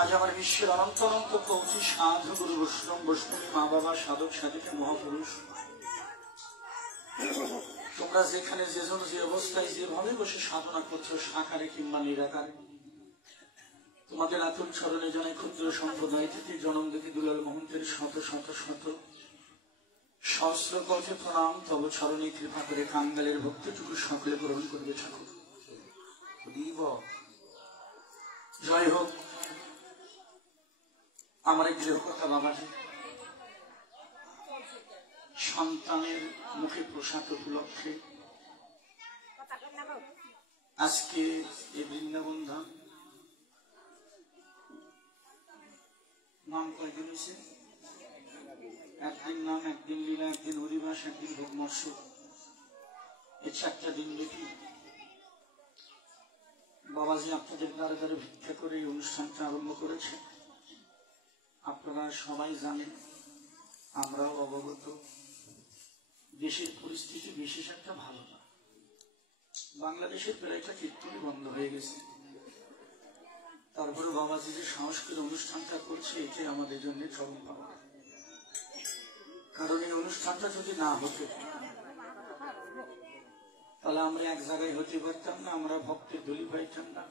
आज हमारे विश्व अनंत अनंत कौची साधु गुरु वैष्णव वैष्णवी मा बाबा साधक साधिका महापुरुष তোমরা যেখানে যেজন যে অবস্থায় যেভাবে বসে সাধনা করছো সাকারে কিংবা নিরাকারে তোমাদের আতুল চরণে জানাই ক্ষুদ্র সম্প্রদায় থেকে জনম দেখে দুলাল মহন্তের শত শত শত সহস্র কঠে প্রণাম তব চরণে কৃপা করে কাঙ্গালের ভক্তটুকু সকলে গ্রহণ করবে ঠাকুর। জয় হোক আমার এই গৃহকথা বাবাজি সন্তানের মুখে প্রসাদ উপলক্ষে আজকে এই বৃন্দাবন ধাম নাম কয়দিন হয়েছে? একদিন নাম, একদিন লীলা, একদিন হরিবাস, একদিন ভোগমর্ষ, এই 4টা দিন ব্যাপী বাবাজি আপনাদের দ্বারা দ্বারা ভিক্ষা করে এই অনুষ্ঠানটা আরম্ভ করেছে। আপনারা সবাই জানেন, আমরাও অবগত, দেশের পরিস্থিতি বিশেষ একটা ভালো না। বাংলাদেশের প্রায়টা কীর্তনই বন্ধ হয়ে গেছে। তারপরে বাবাজি যে সাংস্কৃতিক অনুষ্ঠানটা করছে এটাই আমাদের জন্য চরম পাওয়া। কারণ এই অনুষ্ঠানটা যদি না হতো তাহলে আমরা এক জায়গায় হতে পারতাম না, আমরা ভক্তের দলি পাইতাম না,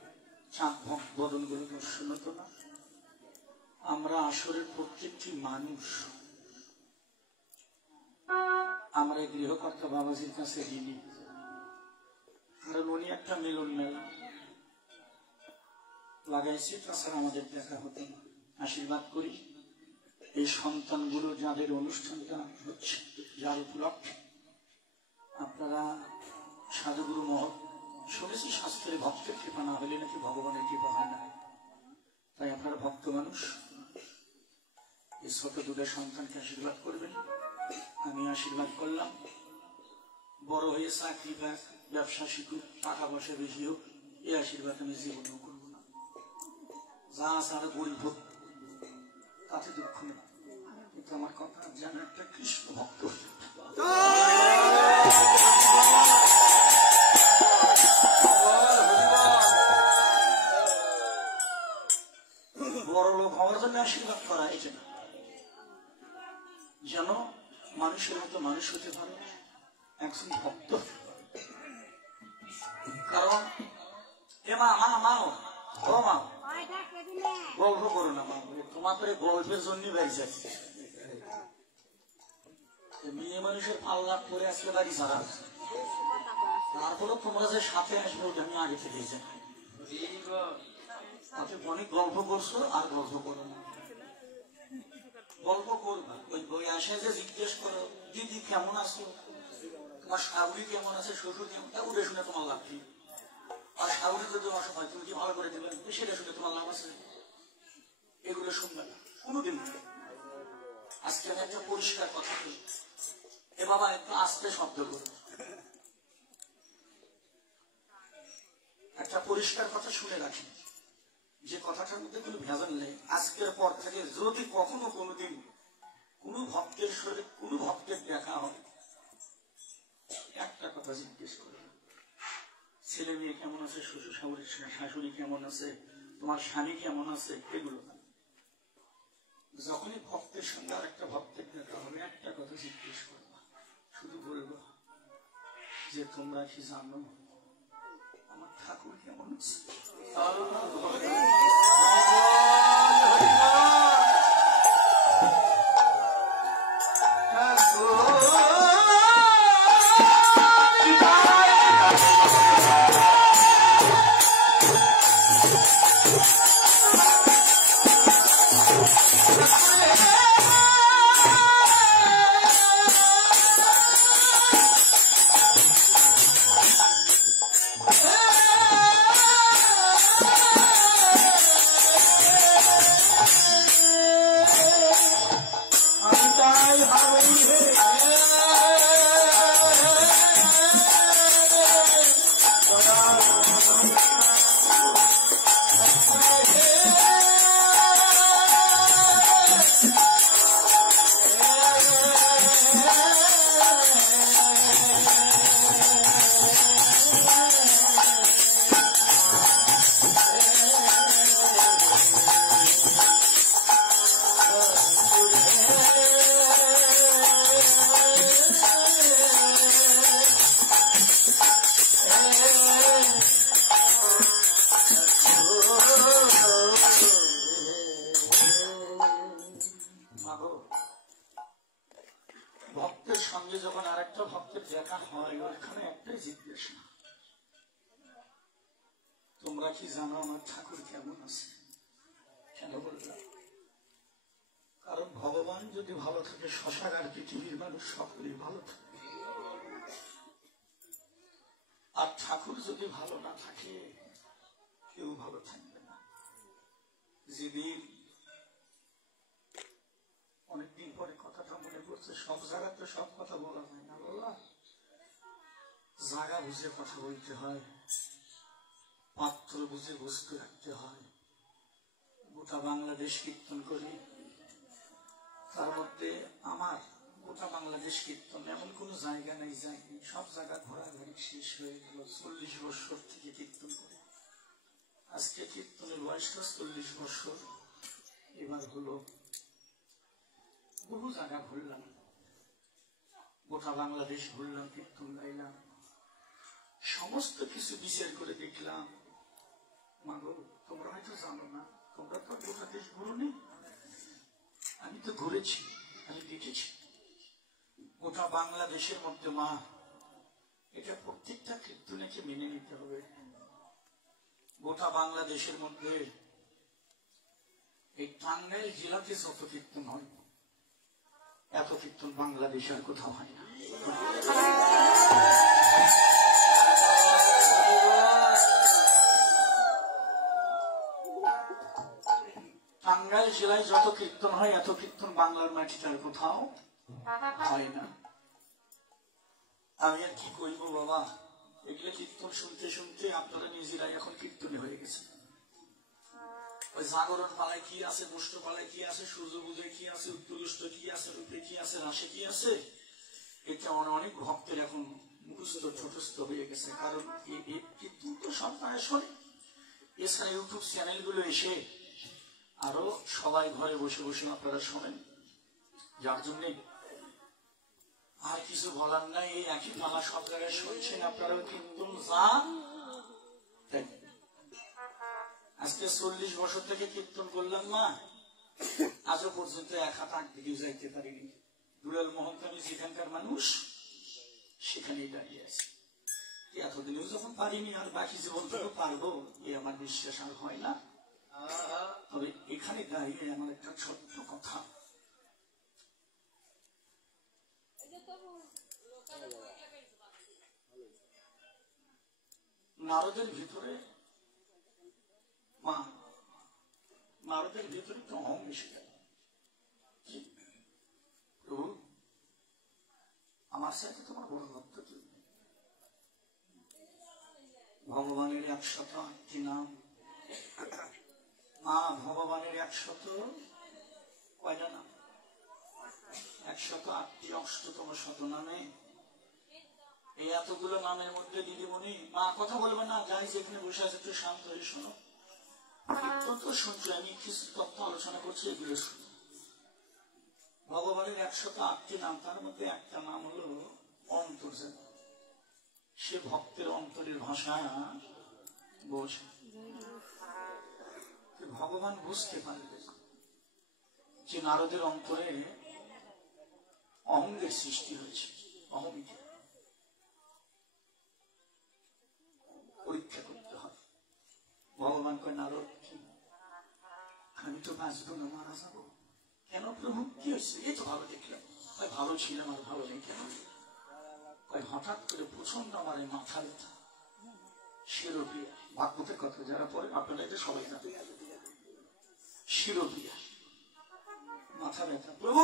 চাঁদ ভক্ত বদন গুলো দর্শন হতো না। আমরা আসরের প্রত্যেকটি মানুষ আমরা গৃহকর্তা বাবাজির কাছে ঋণী। কারণ উনি একটা মিলন মেলা লাগাইছে, তাছাড়া আমাদের দেখা হতো না। আশীর্বাদ করি এই সন্তানগুলো যাদের অনুষ্ঠানটা হচ্ছে, যার উপলক্ষে আপনারা সাধুগুরু মহৎ শুনেছি শাস্ত্রে ভক্তের কৃপা না হলে নাকি ভগবানের কৃপা হয় না। তাই আপনারা ভক্ত মানুষ এই ছোট দুটো সন্তানকে আশীর্বাদ করবেন। আমি আশীর্বাদ করলাম, বড় হয়ে চাকরি পাক, ব্যবসা শিখুক, টাকা পয়সা বেশি হোক, এই আশীর্বাদ আমি জীবনেও করবো না। যা আছে আরো গরিব হোক তাতে দুঃখ নেই, কিন্তু আমার কথা যেন একটা কৃষ্ণ ভক্ত বড় লোক হওয়ার জন্য আশীর্বাদ করা, এটা না, যেন মানুষের মতো মানুষ হতে পারে একজন ভক্ত। কারণ এ মা মা মাও ও মা গল্প করো না, মা তোমাকে গল্পের জন্য বাড়ি যাচ্ছে। মেয়ে মানুষের পাল্লা করে আসলে বাড়ি ছাড়া, তারপরে তোমরা যে সাথে আসবে ওটা আমি আগে থেকে জানি। অনেক গল্প করছো আর গল্প করো না, গল্প করবা। ওই বই আসে যে জিজ্ঞেস করো দিদি কেমন আছো, তোমার শাশুড়ি কেমন আছে, শ্বশুর কেমন, ওটা শুনে তোমার লাভ কি? আর শাশুড়ি যদি অসহায় তুমি কি ভালো করে দেবেন, সেটা শুনে তোমার লাভ আছে? এগুলো শুনবে না কোনোদিন। আজকে আমি একটা পরিষ্কার কথা বলি, এ বাবা একটু আস্তে শব্দ করো, একটা পরিষ্কার কথা শুনে রাখি, যে কথাটার মধ্যে কোনো ভেজাল নেই। আজকের পর থেকে যদি কখনো কোনোদিন কোন ভক্তের শরীরে কোন ভক্তের দেখা হয়, একটা কথা জিজ্ঞেস করবে, ছেলে মেয়ে কেমন আছে, শ্বশুর শাশুড়ি কেমন আছে, তোমার স্বামী কেমন আছে, এগুলো না। যখনই ভক্তের সঙ্গে আর একটা ভক্তের দেখা হবে, একটা কথা জিজ্ঞেস করবা, শুধু বলবো যে তোমরা কি জানো আমার ঠাকুর কেমন আছে? ভক্তের সঙ্গে যখন আরেকটা ভক্তের দেখা হয়, ওখানে একটাই জিজ্ঞাসা, তোমরা কি জানো আমার ঠাকুর কেমন আছে? কেন বললাম? কারণ ভগবান যদি ভালো থাকে, শশাগার পৃথিবীর মানুষ সকলেই ভালো থাকে। আর ঠাকুর যদি ভালো না থাকে, কেউ ভালো থাকবে না। যেদিন অনেকদিন পরে কথাটা মনে করছে, সব জায়গাতে সব কথা বলা যায় না, বলা জায়গা বুঝে কথা বলতে হয়, পাত্র বুঝে বস্তু রাখতে হয়। গোটা বাংলাদেশ কীর্তন করি, তার মধ্যে আমার গোটা বাংলাদেশ কীর্তন, এমন কোন জায়গা নাই যায়নি, সব জায়গা ঘোরাঘুরি শেষ হয়ে গেল। 40 বছর থেকে কীর্তন করে, আজকে কীর্তনের বয়সটা 40 বছর। এবার হলো বহু জায়গা ঘুরলাম, গোটা বাংলাদেশ ঘুরলাম, কীর্তন গাইলাম, সমস্ত কিছু বিচার করে দেখলাম, মাগো তোমরা হয়তো জানো না, তোমরা তো গোটা দেশ ঘুরোনি, আমি তো ঘুরেছি, আমি দেখেছি। গোটা বাংলাদেশের মধ্যে মা, এটা প্রত্যেকটা কীর্তনেকে মেনে নিতে হবে। গোটা বাংলাদেশের মধ্যে এই টাঙ্গাইল জেলাতে যত কীর্তন হয়, এত কীর্তন বাংলাদেশে আর কোথাও হয় না। টাঙ্গাইল জেলায় যত কীর্তন হয়, এত কীর্তন বাংলার মাটিতে আর কোথাও হয় না। আমি আর কি কইব বাবা, এগুলো কীর্তন শুনতে শুনতে আপনারা নিজেরাই এখন কীর্তনে হয়ে গেছে। ওই জাগরণ পালায় কি আছে, গোষ্ঠ পালায় কি আছে, সূর্য পূজায় কি আছে, উত্তরুষ্ট কি আছে, রূপে কি আছে, রাশে কি আছে, এটা অনেক ভক্তের এখন মুখস্থ ছোটস্থ হয়ে গেছে। কারণ এই কীর্তন তো সব শোনে, এছাড়া ইউটিউব চ্যানেল গুলো এসে আরো সবাই ঘরে বসে বসে আপনারা শোনেন, যার জন্য আর কিছু বলার নাই। এই একই পালা সব জায়গায় শুনছেন আপনারা, কীর্তন যান। আজকে 40 বছর থেকে কীর্তন করলাম মা, আজও পর্যন্ত 1 হাত আগ দিকে যাইতে পারিনি। দুলাল মহন্ত আমি যেখানকার মানুষ, সেখানেই দাঁড়িয়ে আছে। এতদিনেও যখন পারিনি, আর বাকি জীবন থেকে পারবো, এ আমার বিশ্বাস আর হয় না। তবে এখানে দাঁড়িয়ে আমার একটা ছোট্ট কথা, নারদের ভিতরে মা, নারদের ভিতরে তো অহং এসে গেল। প্রভু আমার সাথে তোমার বড় ভক্ত কেউ নেই। ভগবানের 108টি নাম, মা ভগবানের 100 কয়টা নাম, 108টি অষ্টতম শতনামে। এই এতগুলো নামের মধ্যে দিদিমণি মা কথা বলবে না, যাই যেখানে বসে আছে একটু শান্ত হয়ে শোনো। কীর্তন তো শুনছো, আমি কিছু তথ্য আলোচনা করছি, এগুলো শুনো। ভগবানের 108টি নাম, তার মধ্যে একটা নাম হলো অন্তর্যামী। সে ভক্তের অন্তরের ভাষা বোঝে। ভগবান বুঝতে পারবে যে নারদের অন্তরে অহংের সৃষ্টি হয়েছে, অহমিকে পরীক্ষা করতে হবে। ভগবান কয় নারদ কি আমি তো বাঁচবো না, মারা যাবো কেন প্রভু, কি হয়েছে? এই তো ভালো দেখলাম, ভালো ছিলাম আর ভালো নেই কেন? হঠাৎ করে প্রচন্ড আমার মাথা ব্যথা, শিরোপিয়া, ভাগবতের কথা যারা পড়ে আপনারা এটা সবাই জানেন, শিরোপিয়া মাথা ব্যথা। প্রভু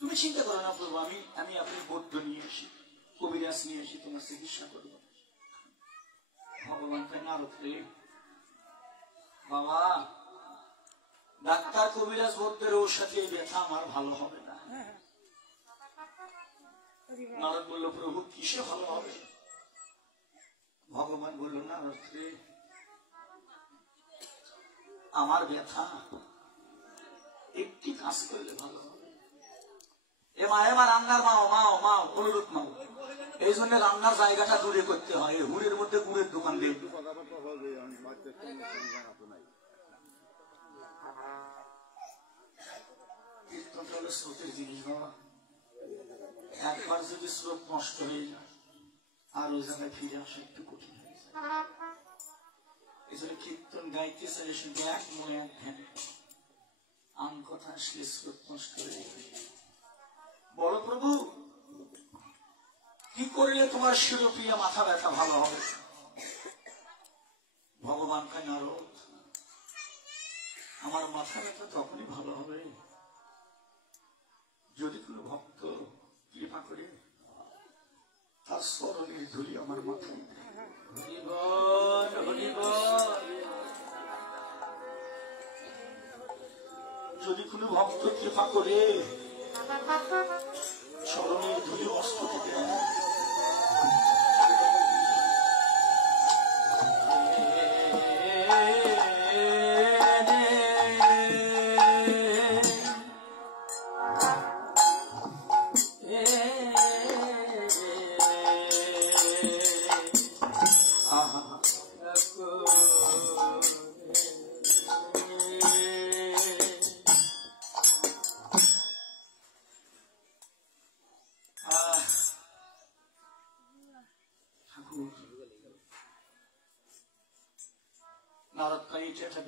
তুমি চিন্তা করো না প্রভু, আমি আপনি বৌদ্ধ নিয়ে আসি, কবিরাজ নিয়ে আসি, তোমার চিকিৎসা করবো। ভগবান তাই নারদ রে বাবা, ডাক্তার কবিরাজ বৌদ্ধের ঔষধে ব্যথা আমার ভালো হবে না। নারদ বলল প্রভু কিসে ভালো হবে? ভগবান বলল নারদ রে আমার ব্যথা একটি কাজ করলে ভালো হবে। এ মা, এ মা, রান্নার মাও মাও মাও অনুরোধ মাও, এই জন্য রান্নার জায়গাটা দূরে করতে হয়। হুড়ের মধ্যে গুড়ের দোকান দিয়ে কীর্তনটা হলো স্রোতের জিনিস বাবা। একবার যদি স্রোত নষ্ট হয়ে যায়, আর ওই জায়গায় ফিরে আসা একটু কঠিন হয়ে যায়। এই জন্য কীর্তন গাইতে চাই শুধু এক মনে এক ধ্যান, আন কথা আসলে স্রোত নষ্ট হয়ে যায়। বড় প্রভু কি করলে তোমার শিরোপিয়া মাথা ব্যথা ভালো হবে? ভগবান কে নারদ আমার মাথা ব্যথা তখনই ভালো হবে যদি কোনো ভক্ত কৃপা করে তার স্মরণের ধুলি আমার মাথায়। যদি কোনো ভক্ত কৃপা করে চরণের ধুলি মস্তকে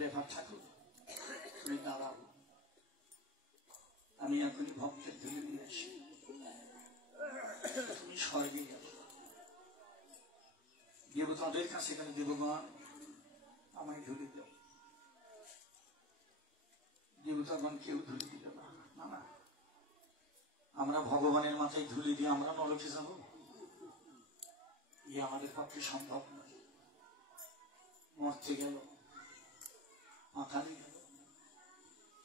ব্যাপার ঠাকুর তুমি দাঁড়াও, আমি এখনই ভক্তের ধুলি দিয়ে আসি, তুমি স্বর্গে যাবে। দেবতাদের কাছে এখানে দেবগণ আমায় ধুলি দাও। দেবতাগণ কেউ ধুলি দিল না, না না, আমরা ভগবানের মাথায় ধুলি দিয়ে আমরা নরকে যাব, ইয়ে আমাদের পক্ষে সম্ভব নয়। মরতে গেল, মাথায় গেল,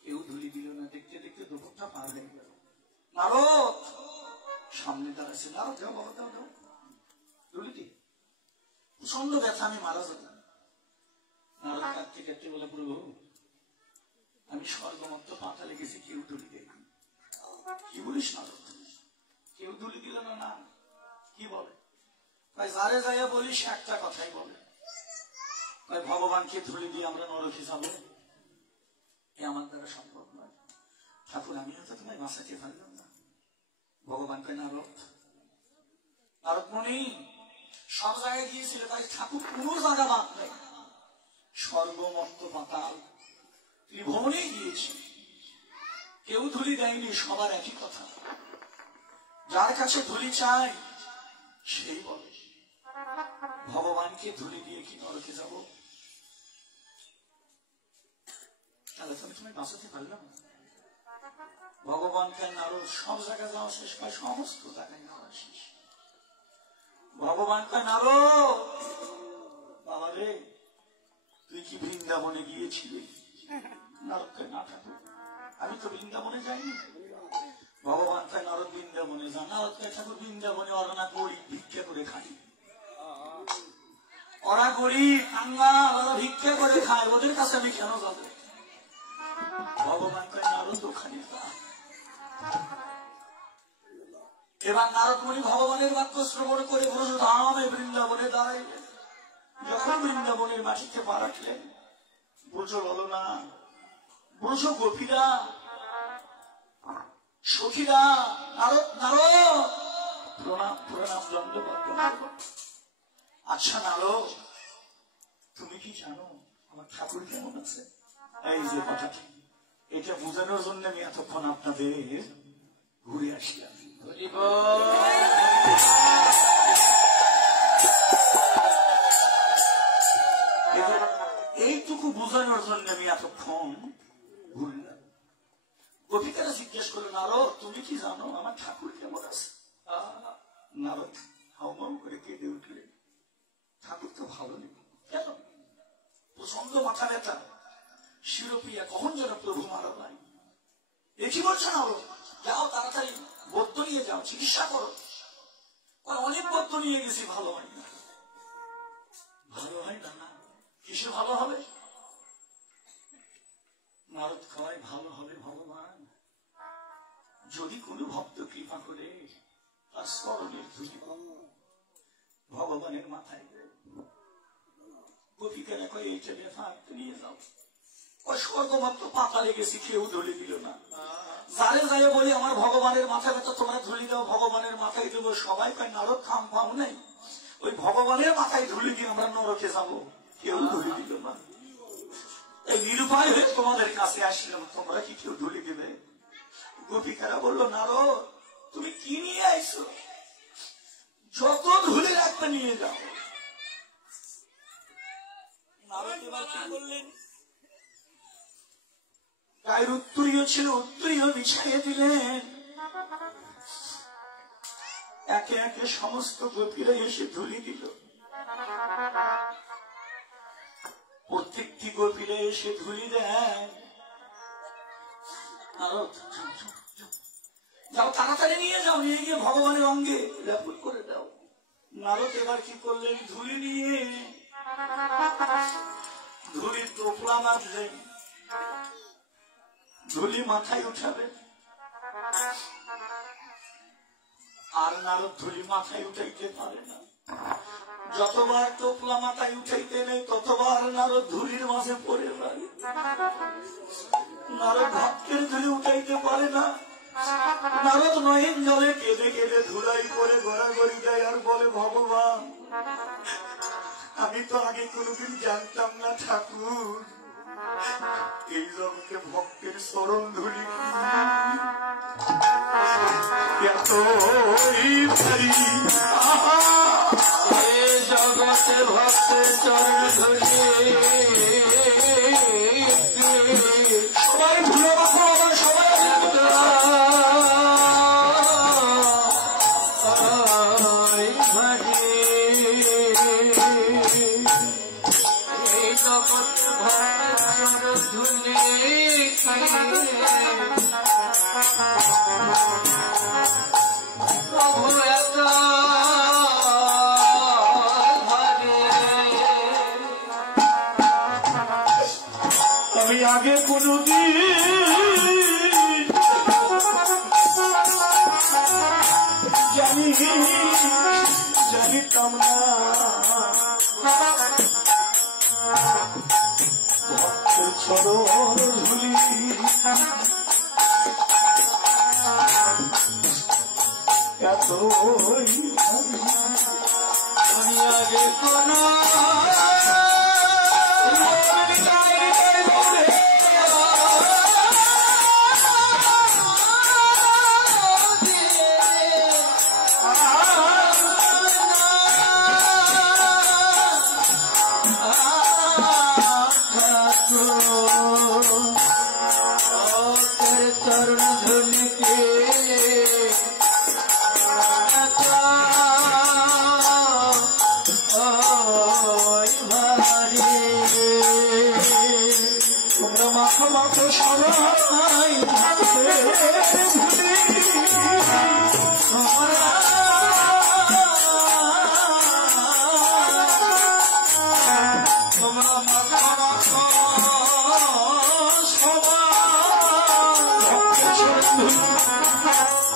কেউ ধুলি দিল না। দেখতে দেখতে দুপুরটা পার হয়ে গেল। নারদ সামনে দাঁড়াচ্ছে, দাও দাও বাবা, দাও দাও ধুলি দি, প্রচন্ড ব্যথা, আমি মারা যাব। নারদ কাঁদতে কাঁদতে বলে, প্রভু আমি স্বর্গমত্ত পাতালে গেছি, কেউ ধুলি দেয়। কি বলিস নারদ, কেউ ধুলি দিল না? না, কি বলে? যারে যাইয়া বলিস একটা কথাই বলে, ভগবানকে ধুলি দিয়ে আমরা নরকে যাব, এ আমার দ্বারা সম্ভব নয়। ঠাকুর আমি হয়তো তোমায় বাঁচাতে পারলাম না। ভগবান কয়, নারদ নারদমণি সব জায়গায় গিয়েছিল, তাই ঠাকুর কোন জায়গা বাদ নেই, স্বর্গমত্ত পাতাল ত্রিভুবনে গিয়েছে, কেউ ধুলি দেয়নি। সবার একই কথা, যার কাছে ধুলি চাই সেই বলে ভগবানকে ধুলি দিয়ে কি নরকে যাব? তাহলে তো আমি তোমায় বাঁচাতে পারলাম না। ভগবানকে নারদ সব জায়গায় যাওয়া শেষ পায়, সমস্ত জায়গায় যাওয়া শেষ। ভগবানকে নারদ, বাবা রে তুই কি বৃন্দাবনে গিয়েছিলি? নারদকে, না ঠাকুর আমি তো বৃন্দাবনে যাইনি। ভগবান কয়, নারদ বৃন্দাবনে যা। নারদ কয়, ঠাকুর বৃন্দাবনে ওরা না গরিব, ভিক্ষা করে খাই, ওরা গরিব কাঙ্গাল, ওরা ভিক্ষা করে খায়, ওদের কাছে আমি কেন যাব? ভগবান কয়, নারদ ওখানে যা। এবার নারদমণি ভগবানের বাক্য শ্রবণ করে ব্রজধামে বৃন্দাবনে দাঁড়াইলেন। যখন বৃন্দাবনের মাটিতে পা রাখলেন, ব্রজ ললনা, ব্রজ গোপীরা, সখীরা নারদ নারদ প্রণাম প্রণাম দণ্ডবদ্ধ। আচ্ছা নারদ, তুমি কি জানো আমার ঠাকুর কেমন আছে? এই যে কথাটি, এটা বোঝানোর জন্য আমি এতক্ষণ আপনাদের ঘুরে আসলাম। এইটুকু বোঝানোর জন্য আমি এতক্ষণ ঘুরলাম। গোপিকারা জিজ্ঞেস করলো, নারদ তুমি কি জানো আমার ঠাকুর কেমন আছে? নারদ হাউমাউ করে কেঁদে উঠলেন, ঠাকুর তো ভালো নেই। কেন? প্রচন্ড মাথা ব্যথা, শিরোপিয়া, কখন যেন প্রভু মারা নাই। এ কি বলছো নারদ? যাও তাড়াতাড়ি বৈদ্য নিয়ে যাও, চিকিৎসা করো। অনেক বৈদ্য নিয়ে গেছি, ভালো হয় না। ভালো হয় না? না, কিসে ভালো হবে? নারদ কয়, ভালো হবে ভগবান যদি কোন ভক্ত কৃপা করে তার স্মরণের ধুলি ভগবানের মাথায় দেয়। গোপীকেরা কয়, এইটা ব্যাপার নিয়ে যাও। স্বর্গমাত্র পাতালে গেছি, কেউ ধুলি দিল না। যারে যারে বলি আমার ভগবানের মাথায় ব্যথা, তোমরা ধুলি দাও, ভগবানের মাথায় দেবো। সবাই কয়, নারদ খাম পাও নেই, ওই ভগবানের মাথায় ধুলি দিয়ে আমরা নরকে যাব, কেউ ধুলি দিল না। এই নিরুপায় হয়ে তোমাদের কাছে আসলাম, তোমরা কি কেউ ধুলি দেবে? গোপিকারা বললো, নারদ তুমি কি নিয়ে আইছো? যত ধুলি রাখতে নিয়ে যাও। নারদ এবার কি বললেন? গায়ের উত্তরীয় ছিল, উত্তরীয় বিছাইয়ে দিলেন। একে একে সমস্ত গোপীরা এসে ধুলি দিল। প্রত্যেকটি গোপীরা এসে ধুলি দেয়। যাও তাড়াতাড়ি নিয়ে যাও, নিয়ে গিয়ে ভগবানের অঙ্গে লেপন করে দাও। নারদ এবার কি করলেন, ধুলি নিয়ে ধুলির টোপলা মারলেন, ধুলি মাথায় উঠাবেন। আর নারদ ধুলি মাথায় উঠাইতে পারে না। যতবার টোপলা মাথায় উঠাইতে নেই ততবার নারদ ধুলির মাঝে পড়ে যায়। নারদ ভক্তের ধুলি উঠাইতে পারে না। নারদ নয়ন জলে কেঁদে কেঁদে ধুলাই করে গড়াগড়ি দেয় আর বলে, ভগবান আমি তো আগে কোনোদিন জানতাম না ঠাকুর, এই জগতে ভক্তের চরণ ধুলি জগতে ভক্তের চরণ ধুলি সবাই ধুলো মাখো, সবাই আমি আগে কোনদিন জানিতাম না ভক্তের চরণ ধুলি এতই আমি আগে কোন চরণ ধুলিকে তোমরা মাথা মাথা সবাই তোমরা মাথা মাথা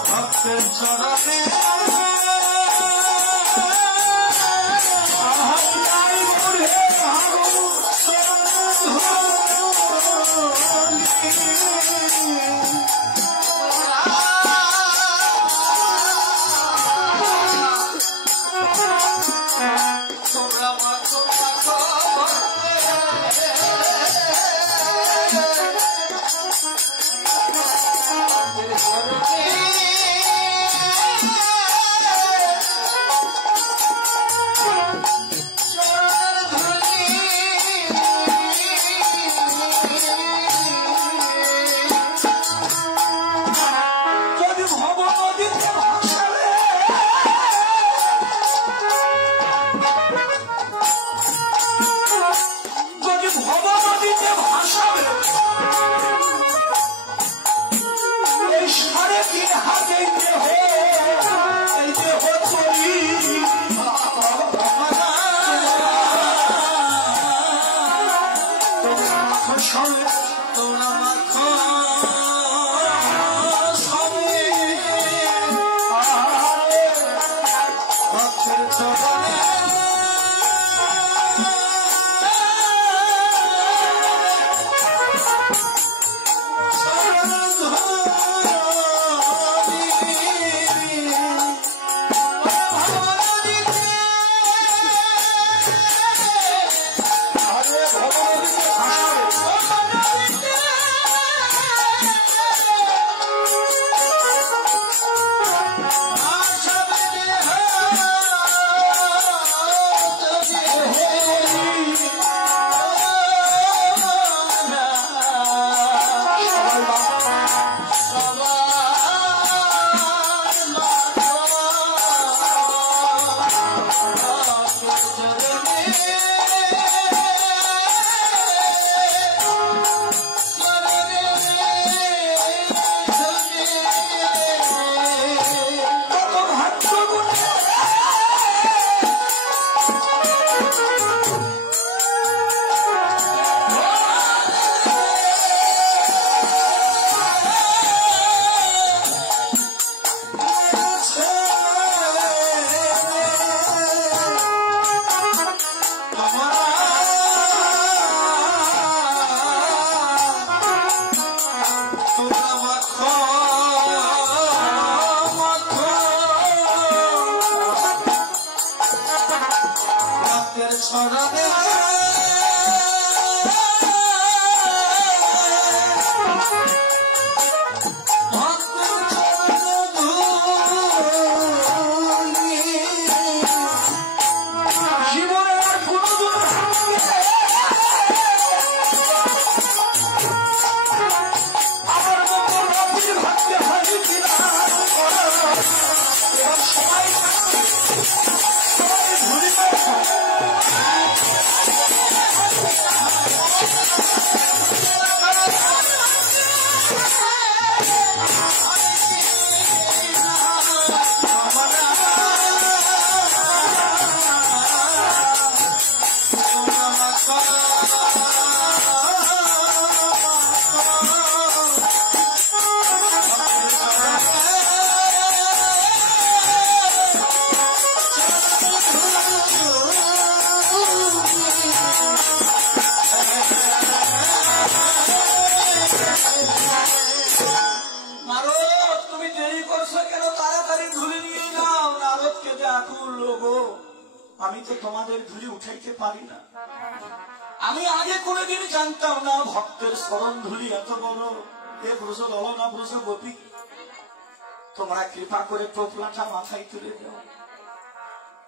ভক্তের চরণে চরণে আমি তো তোমাদের ধুলি উঠাইতে পারি না। আমি আগে কোনোদিন জানতাম না ভক্তের স্মরণ ধুলি এত বড়। এ ব্রজ ললনা ব্রজ গোপী, তোমরা কৃপা করে টোপলাটা মাথায় তুলে দাও।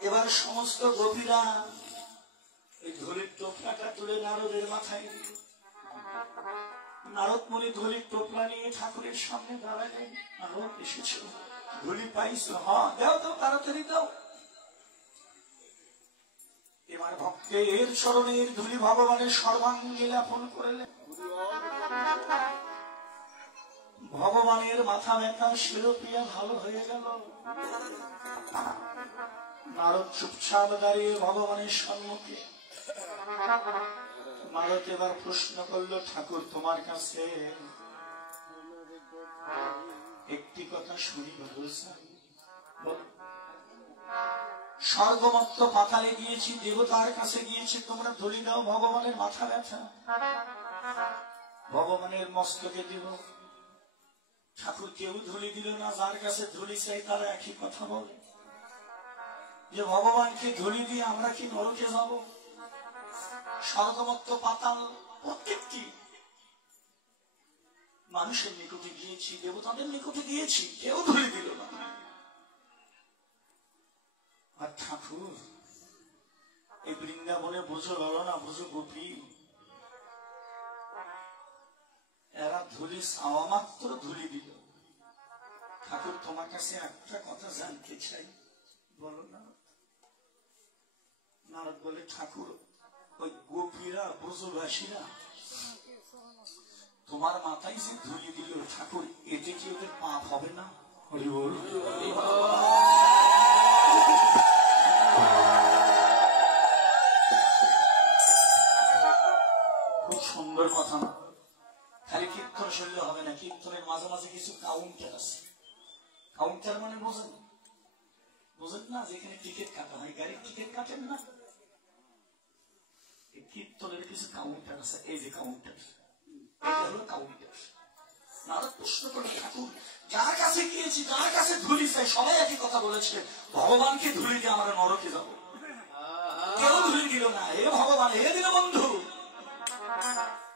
এবার সমস্ত গোপীরা এই ধুলির টোপলাটা তুলে নারদের মাথায় দিল। নারদ মুনি ধুলির টোপলা নিয়ে ঠাকুরের সামনে দাঁড়ালেন। নারদ এসেছ, ধুলি পাইছো? হ্যাঁ, দাও তো, তাড়াতাড়ি দাও। এবার ভক্তের চরণের ধুলি ভগবানের সর্বাঙ্গে লেপন করলেন। ভগবানের মাথা ব্যথা শিরোপিয়া ভালো হয়ে গেল। নারদ চুপচাপ দাঁড়িয়ে ভগবানের সম্মুখে। নারদ এবার প্রশ্ন করল, ঠাকুর তোমার কাছে একটি কথা শুনি বলছেন। স্বর্গমত্ত পাতালে গিয়েছি, দেবতার কাছে গিয়েছি, তোমরা ধুলি দাও, ভগবানের মাথা ব্যথা, ভগবানের মস্তকে দিব। ঠাকুর কেউ ধুলি দিল না। যার কাছে ধুলি চাই তারা একই কথা বলে যে ভগবানকে ধুলি দিয়ে আমরা কি নরকে যাব? স্বর্গমত্ত পাতাল প্রত্যেকটি মানুষের নিকটে গিয়েছি, দেবতাদের নিকটে গিয়েছি, কেউ ধুলি দিল না। আর ঠাকুর এই বৃন্দাবনে বুঝো ললনা বুঝো গোপী, এরা ধুলি চাওয়া মাত্র ধুলি দিল। ঠাকুর তোমার কাছে একটা কথা জানতে চাই, বলো না। নারদ বলে, ঠাকুর ওই গোপীরা ব্রজবাসীরা তোমার মাথায় যে ধুলি দিল, ঠাকুর এতে কি ওদের পাপ হবে না? হরি বল। খুব সুন্দর কথা না? খালি কীর্তন শুনলে হবে না, কীর্তনের মাঝে মাঝে কিছু কাউন্টার আছে। কাউন্টার মানে বোঝেন? বোঝেন না? যেখানে টিকিট কাটা হয়, গাড়ির টিকিট কাটেন না, কীর্তনের কিছু কাউন্টার আছে। এই যে কাউন্টার, এটা হলো কাউন্টার। নারদ প্রশ্ন করে, ঠাকুর যার কাছে গিয়েছি, যার কাছে ধুলি চাই, সবাই একই কথা বলেছে, ভগবানকে ধুলি দিয়ে আমরা নরকে যাব। কেউ ধুলি দিল না। এ ভগবান, এ দিল বন্ধু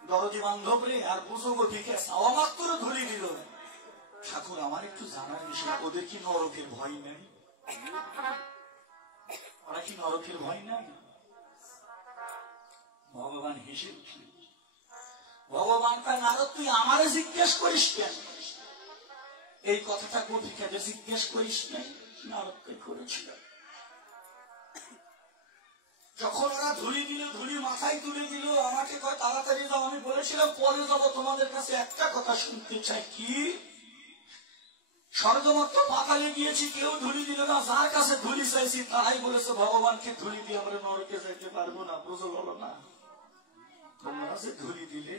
দরদি বান্ধব রে, আর বুঝোগতিকে চাওয়া মাত্র ধুলি দিল। ঠাকুর আমার একটু জানার বিষয়, ওদের কি নরকের ভয় নেই? ওরা কি নরকের ভয় নেই? ভগবান হেসে উঠল। ভগবান কয়, নারদ তুই আমারে জিজ্ঞেস করিস কেন? এই কথাটা গোপীকে জিজ্ঞেস করিস নাই? নারদকে করেছিল। যখন ওরা ধুলি দিল, ধুলি মাথায় তুলে দিল, আমাকে কয় তাড়াতাড়ি যাও। আমি বলেছিলাম পরে যাবো, তোমাদের কাছে একটা কথা শুনতে চাই। কি? স্বর্গমত্ত পাতালে গিয়েছি, কেউ ধুলি দিল না। যার কাছে ধুলি চাইছি তারাই বলেছে ভগবানকে ধুলি দিয়ে আমরা নরকে যাইতে পারবো না। বুঝো বলো না? তোমরা যে ধুলি দিলে,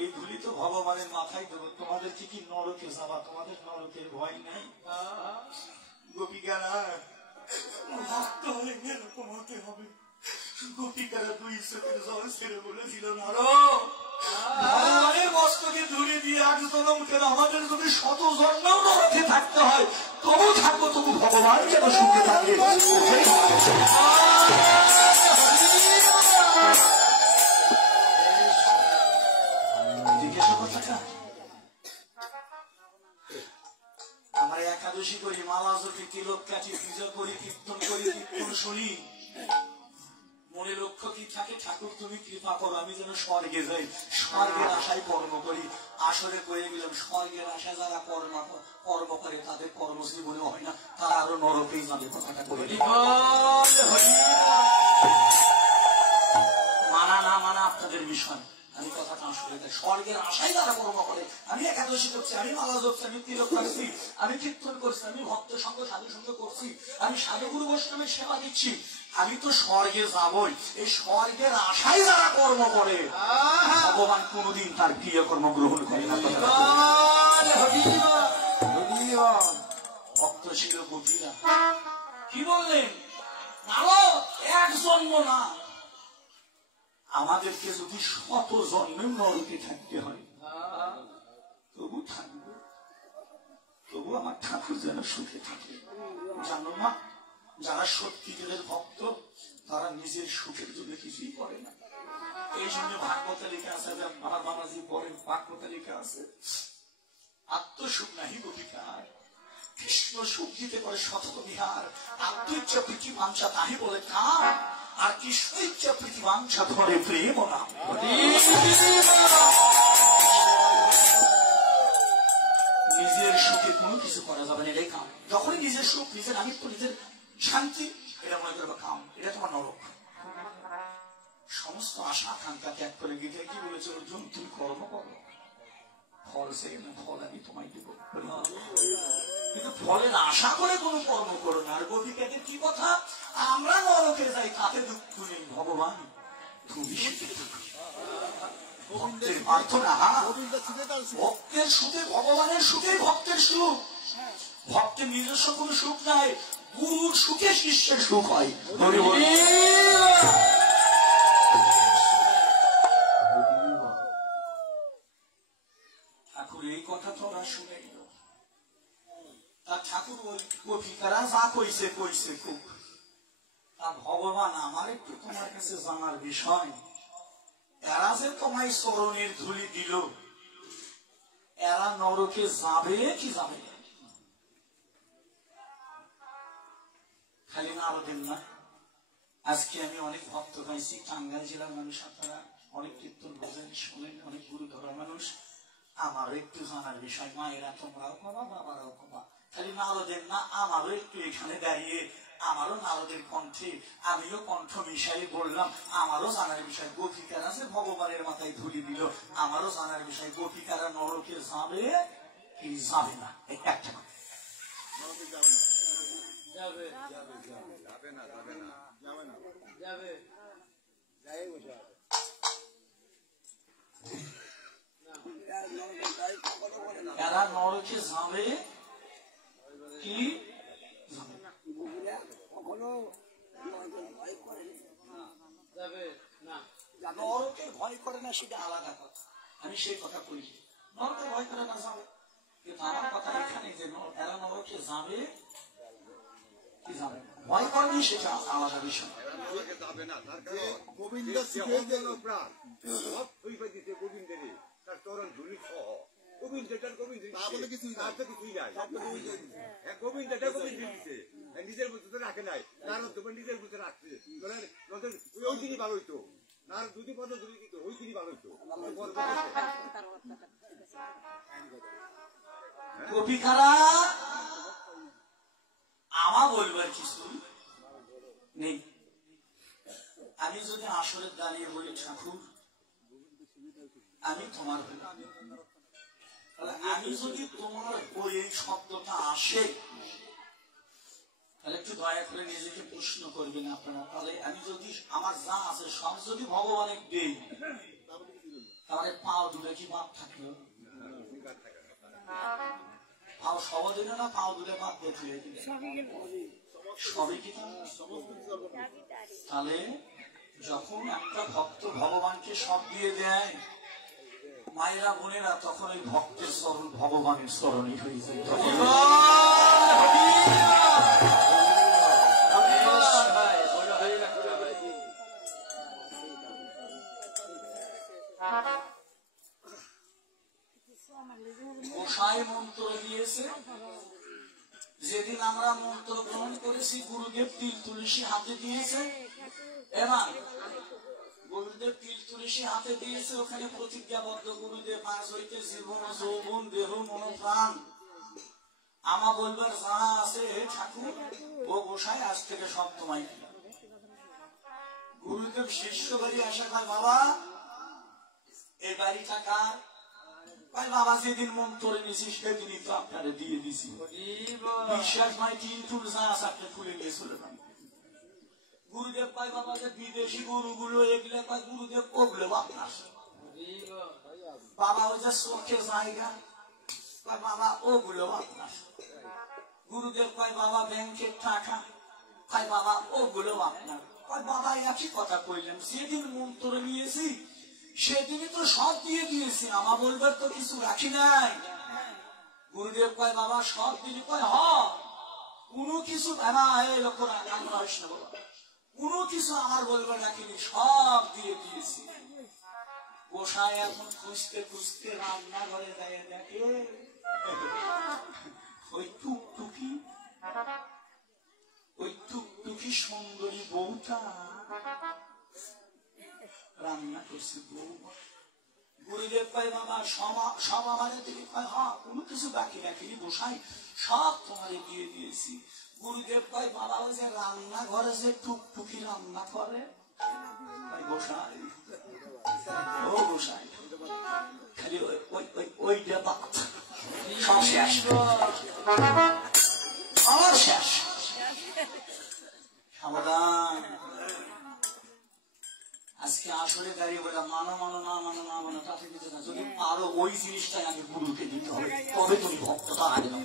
এই ধুলি তো ভগবানের মাথায় দেবো। তোমাদের কি নরকে যাবা? তোমাদের নরকের ভয় নাই? গোপিকারা ভক্ত হয়ে এরকম হতে হবে। গোপিকারা দুই চোখের জল ছেড়ে বলেছিল, ভগবানের মস্তকে ধুলি দিয়ে আজ জন্ম কেন, আমাদের যদি শত জন্মেও নরকে থাকতে হয় তবু থাকবো, তবু ভগবান যেন সুখে থাকে। শুনি মনে লক্ষ্য কি থাকে, ঠাকুর তুমি কৃপা করো আমি যেন স্বর্গে যাই, স্বর্গের আশায় কর্ম করি। আসলে কয়ে গেলাম স্বর্গের আশা যারা কর্ম করে তাদের কর্মজীবনে হয় না, তারা আরো নরকেই যাবে। কথাটা করে মানা না মানা আপনাদের বিষয়, আমি কথাটা আসলে স্বর্গের আশায় যারা কর্ম করে, আমি একাদশী করছি, আমি মালা জপছি, আমি তিলক করছি, আমি কীর্তন করছি, আমি ভক্ত সঙ্গ সাধু সঙ্গ করছি, আমি সাধুগুরু বৈষ্ণবের সেবা দিচ্ছি, আমি তো স্বর্গে যাবই। এই স্বর্গের আশায় যারা কর্ম করে ভগবান কোনদিন তার প্রিয় কর্ম গ্রহণ করে না। ভক্ত ছিল গোপীরা কি বললেন, এক জন্ম না, আমাদেরকে যদি শত জন্মের নরকে থাকতে হয় তবু থাকবো, তবু আমার ঠাকুর যেন সুখে থাকে। জানো না, যারা সত্যিকারের ভক্ত তারা নিজের সুখের জন্য কিছুই করে না। এই জন্য ভাগবত লেখা আছে, আমার বাবাজি পরে ভাগবত লেখা আছে, আত্মসুখ নাহি গোপিকার, কৃষ্ণ সুখ দিতে পারে সতত বিহার, আত্মইচ্ছা প্রীতি বাঞ্ছা তাহি বলে কাম, আর কৃষ্ণ ইচ্ছা প্রীতি বাঞ্ছা ধরে প্রেম নাম। নিজের সুখে কোনো কিছু করা যাবে না, এটাই কাম। যখনই নিজের সুখ, নিজের আমিত্ব, নিজের শান্তি, এটা মনে করবে কাম, এটা তোমার নরক। সমস্ত আশা আকাঙ্ক্ষা ত্যাগ করে গীতা কি বলেছে, অর্জুন তুমি কর্ম করো, ফল সেই না, ফল আমি তোমায় দেব, কিন্তু ফলের আশা করে কোনো কর্ম করো না। আর গোপিকাদের কি কথা, আমরা নরকে যাই তাতে দুঃখ নেই, ভগবান তুমি ভক্তের প্রার্থনা, ভক্তের সুখে ভগবানের সুখে ভক্তের সুখ, ভক্তের নিজস্ব কোন সুখ নাই, গুরুর সুখে শিষ্যের সুখ হয়। ঠাকুর এই কথা তোরা শুনে গেল, তার ঠাকুর ওই গোপিকারা যা কইছে কইছে খুব, তা ভগবান আমার একটু তোমার কাছে জানার বিষয়, এরা যে তোমায় চরণের ধুলি দিল, এরা নরকে যাবে কি যাবে না? খালি নারদের না, আজকে আমি অনেক ভক্ত পাইছি টাঙ্গাইল জেলার মানুষ, আপনারা অনেক কীর্তন বোঝেন শোনেন, অনেক গুরু ধরার মানুষ, আমারও একটু জানার বিষয়, মায়েরা তোমরাও কবা বাবারাও কবা, খালি নারদের না, আমারও একটু এখানে দাঁড়িয়ে আমারও নারদের কণ্ঠে আমিও কণ্ঠ মিশাই বললাম, আমারও জানার বিষয়, গোপিকারা যে ভগবানের মাথায় ধুলি দিল, আমারও জানার বিষয়, গোপিকারা নরকে যাবে কি যাবে না? একটা এরা নরকে যাবে কি নরকে ভয় করে না, সেটা আলাদা কথা, আমি সেই কথা বলি, নরকে ভয় করে না যাবে, কিন্তু আমার কথা এখানে যে এরা নরকে যাবে কি যাবে না, ভয় করেনি সেটা আলাদা বিষয়। গোবিন্দ প্রাণ গোবিন্দের তার চরণ ধুলি সহ গোবিন্দের কিছুই নাই, গোবিন্দটা গোবিন্দ দিচ্ছে, নিজের মধ্যে তো রাখে নাই, তার নিজের মধ্যে রাখছে, ওই দিনই ভালো হইতো, আর যদি পদ ধরে দিত ওই দিনই ভালো হইতো। গোপিকারা আমার বলবার কিছু নেই, আমি যদি আসলে দাঁড়িয়ে বলি ঠাকুর আমি তোমার, আমি যদি তোমার বই এই শব্দটা আসে, তাহলে একটু দয়া করে নিজেকে প্রশ্ন করবেন আপনারা, তাহলে আমি যদি আমার যা আছে সব যদি ভগবানের দেই, তাহলে পাও দুটো কি বাদ থাকলো? পাও সব দিলে না, পাও দুটো বাদ দেখলে সবই কি? তাহলে যখন একটা ভক্ত ভগবানকে সব দিয়ে দেয়, মায়েরা বোনেরা, তখন ওই ভক্তের চরণ ভগবানের চরণই হয়ে যায়। গোসাই মন্ত্র দিয়েছে, যেদিন আমরা মন্ত্র গ্রহণ করেছি গুরু গুরুদেব তিল তুলসী হাতে দিয়েছে, এবার গুরুদেব তিল তুলসী হাতে দিয়েছে, ওখানে প্রতিজ্ঞাবদ্ধ গুরুদেব আজ হইতে জীবন যৌবন দেহ মন প্রাণ আমা বলবার জানা আছে, হে ঠাকুর ও গোসাই আজ থেকে সব তোমায়। গুরুদেব শিষ্য বাড়ি আসা কাল, বাবা এই বাড়িটা কার? বাবা যেদিন মন করে নিয়েছি সেদিনই তো আপনারা দিয়ে দিছি, বিশ্বাস নয় তিন ফুল যা আছে আপনি ফুলে নিয়ে চলে যান। গুরুদেব কয় বাবা যে বিদেশি গরুগুলো এগুলো কয় গুরুদেব ওগুলো আপনার। বাবা ওই যে চোখের জায়গা কয় বাবা ওগুলো আপনার। গুরুদেব কয় বাবা ব্যাংকের টাকা কয় বাবা ওগুলো আপনার। কয় বাবা একই কথা কইলেন, যেদিন মন করে নিয়েছি সেদিনই তো সব দিয়ে দিয়েছি, আমা বলবার তো কিছু রাখি নাই। গুরুদেব কয় বাবা সব দিলি? কয় হ, কোনো কিছু কোনো কিছু আমার বলবার রাখিনি, সব দিয়ে দিয়েছি। গোসাই এখন খুঁজতে খুঁজতে রান্নাঘরে যায়, দেখে ওই টুকটুকি সুন্দরী বউটা রান্না করছে। বউ গুরুদেব কয় বাবা সব আমারে দিলি? কয় হ্যাঁ, কোনো কিছু বাকি রাখিনি গোসাই, সব তোমারে দিয়ে দিয়েছি। গুরুদেব কয় বাবা ওই যে রান্নাঘরে যে টুকটুকি রান্না করে, গোসাই ও গোসাই খালি ওইটা বাদ, সব শেষ, সব শেষ। সাবধান, আজকে আসলে দাঁড়িয়ে বলে মানো মানো না মানো না মানো তাতে কিছু না, যদি পারো ওই জিনিসটাই আগে গুরুকে দিতে হবে, তবে তুমি ভক্তটা আগে দাও।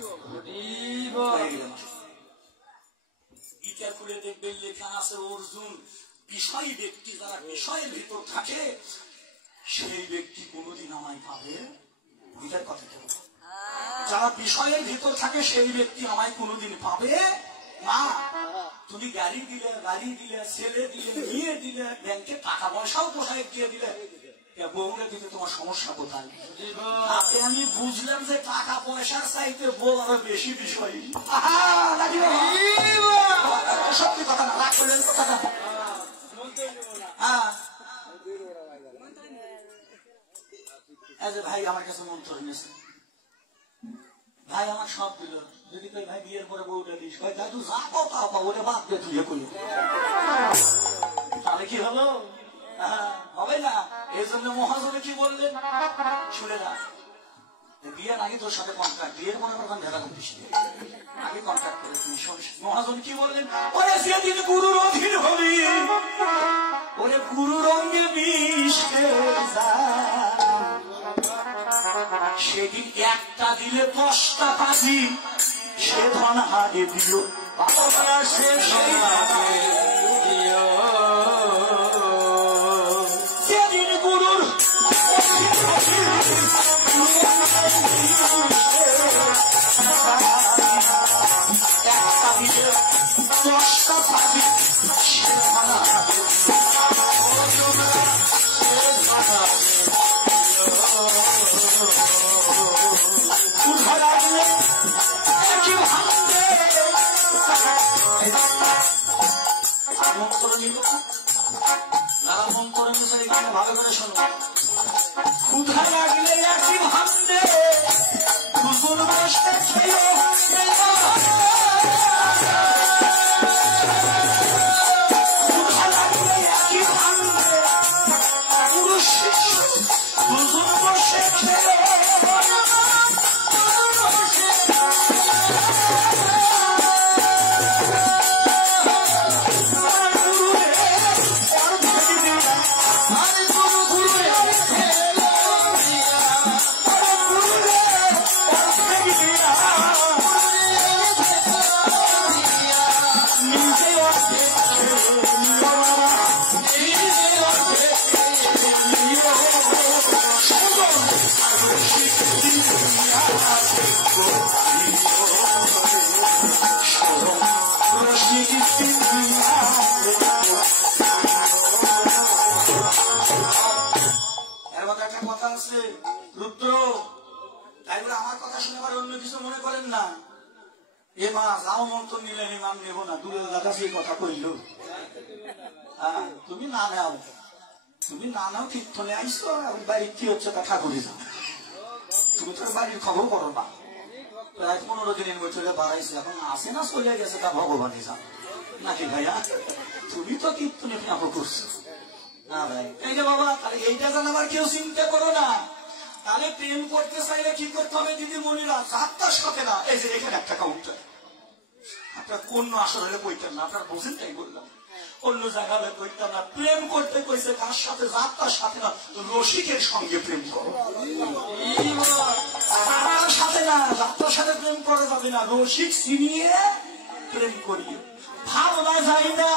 গীতা খুলে দেখবে লেখা আছে অর্জুন, বিষয় ব্যক্তি যারা বিষয়ের ভিতর থাকে সেই ব্যক্তি কোনোদিন আমায় পাবে। গীতার কথা কেন? যারা বিষয়ের ভিতর থাকে সেই ব্যক্তি আমায় কোনোদিন পাবে না। তুমি গাড়ি দিলে ছেলে দিলে মেয়ে দিলে ব্যাংকে টাকা পয়সাও কোথায় দিয়ে দিলে, বউরে দিতে তোমার সমস্যা কোথায়? তাতে আমি বুঝলাম যে টাকা পয়সার চাইতে বউ আরো বেশি বিষয়। সত্যি কথা না, রাগ করলেন কথাটা। ভাই আমার কাছে মন্ত্র নিয়েছে, ভাই আমার সব দিল, যদি তুই ভাই বিয়ের পরে বউটা দিস, দাদু যা পাও তা পাও, ওটা বাদ দিয়ে তুই করলি, তাহলে কি হলো? হবে না। এই জন্য মহাজনে কি বললেন শুনে না, বিয়ের আগে তোর সাথে কন্ট্রাক্ট, বিয়ের পরে তখন ভেড়া করতিস আগে কন্ট্রাক্ট করে তুমি। মহাজন কি বললেন, ওরে সেদিন গুরুর অধীন হবি, ওরে গুরুর অঙ্গে বিষ সেদিন একটা দিলে 10টা পাবি, সে ধন আগে দিল সেদিন গুরুর একটা দিলে 10টা পাবি, সে ধন আগে ভালো করে শোনো। ক্ষুধা লাগলে একই ভাববে, দুপুর বসতে খেয়ে ক্ষুধা লাগলে একই ভাববে, পুরুষ দুপুর বসে খেয়ে রুদ্র, তাই বলে আমার কথা শুনে আবার অন্য কিছু মনে করেন না। এ মা যাও মতো নিলেন ইমাম নেব না, দূরের দাদা সেই কথা কইল। হ্যাঁ, তুমি না নাও কীর্তনে আইসো, বাড়ির কি হচ্ছে তা ঠাকুরে যাও, তুমি তো বাড়ির খবর করো না। প্রায় 15 দিনের বছরে বাড়াইছে, এখন আসে না চলে গেছে তা ভগবানই জান নাকি ভাইয়া? তুমি তো কীর্তনে প্রেম করছো না ভাই। এই যে বাবা, তাহলে এইটা যেন আবার কেউ চিন্তা করো না। তাহলে প্রেম করতে চাইলে কি করতে হবে দিদি মনিরা? যাত্রার সাথে না। এই যে এখানে একটা কাউন্টার, আপনার কোন আসর হলে কইতেন না, আপনার বোঝেন তাই বললাম, অন্য জায়গা হলে কইতাম না। প্রেম করতে কইছে কার সাথে? যাত্রার সাথে না, রসিকের সঙ্গে প্রেম করো। যাত্রার সাথে না, যাত্রার সাথে প্রেম করা যাবে না, রসিক চিনিয়ে প্রেম করিয়ে। ভাবনা যায় না,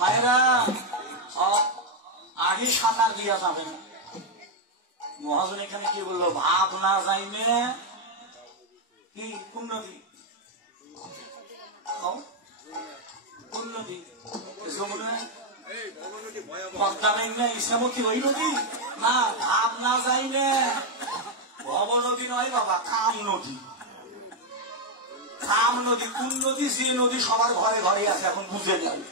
মায়েরা আগে সাঁতার দিয়া যাবে না। মহাজন এখানে কি বললো? ভাব না যাইবে কি? কোন নদী? কোন নদী? যমুনা, পদ্মা না, ইসামতি ওই নদী না। ভাব না যাইবে ভব নদী নয় বাবা, কাম নদী। কাম নদী কোন নদী? যে নদী সবার ঘরে ঘরে আছে, এখন বুঝে যাবে।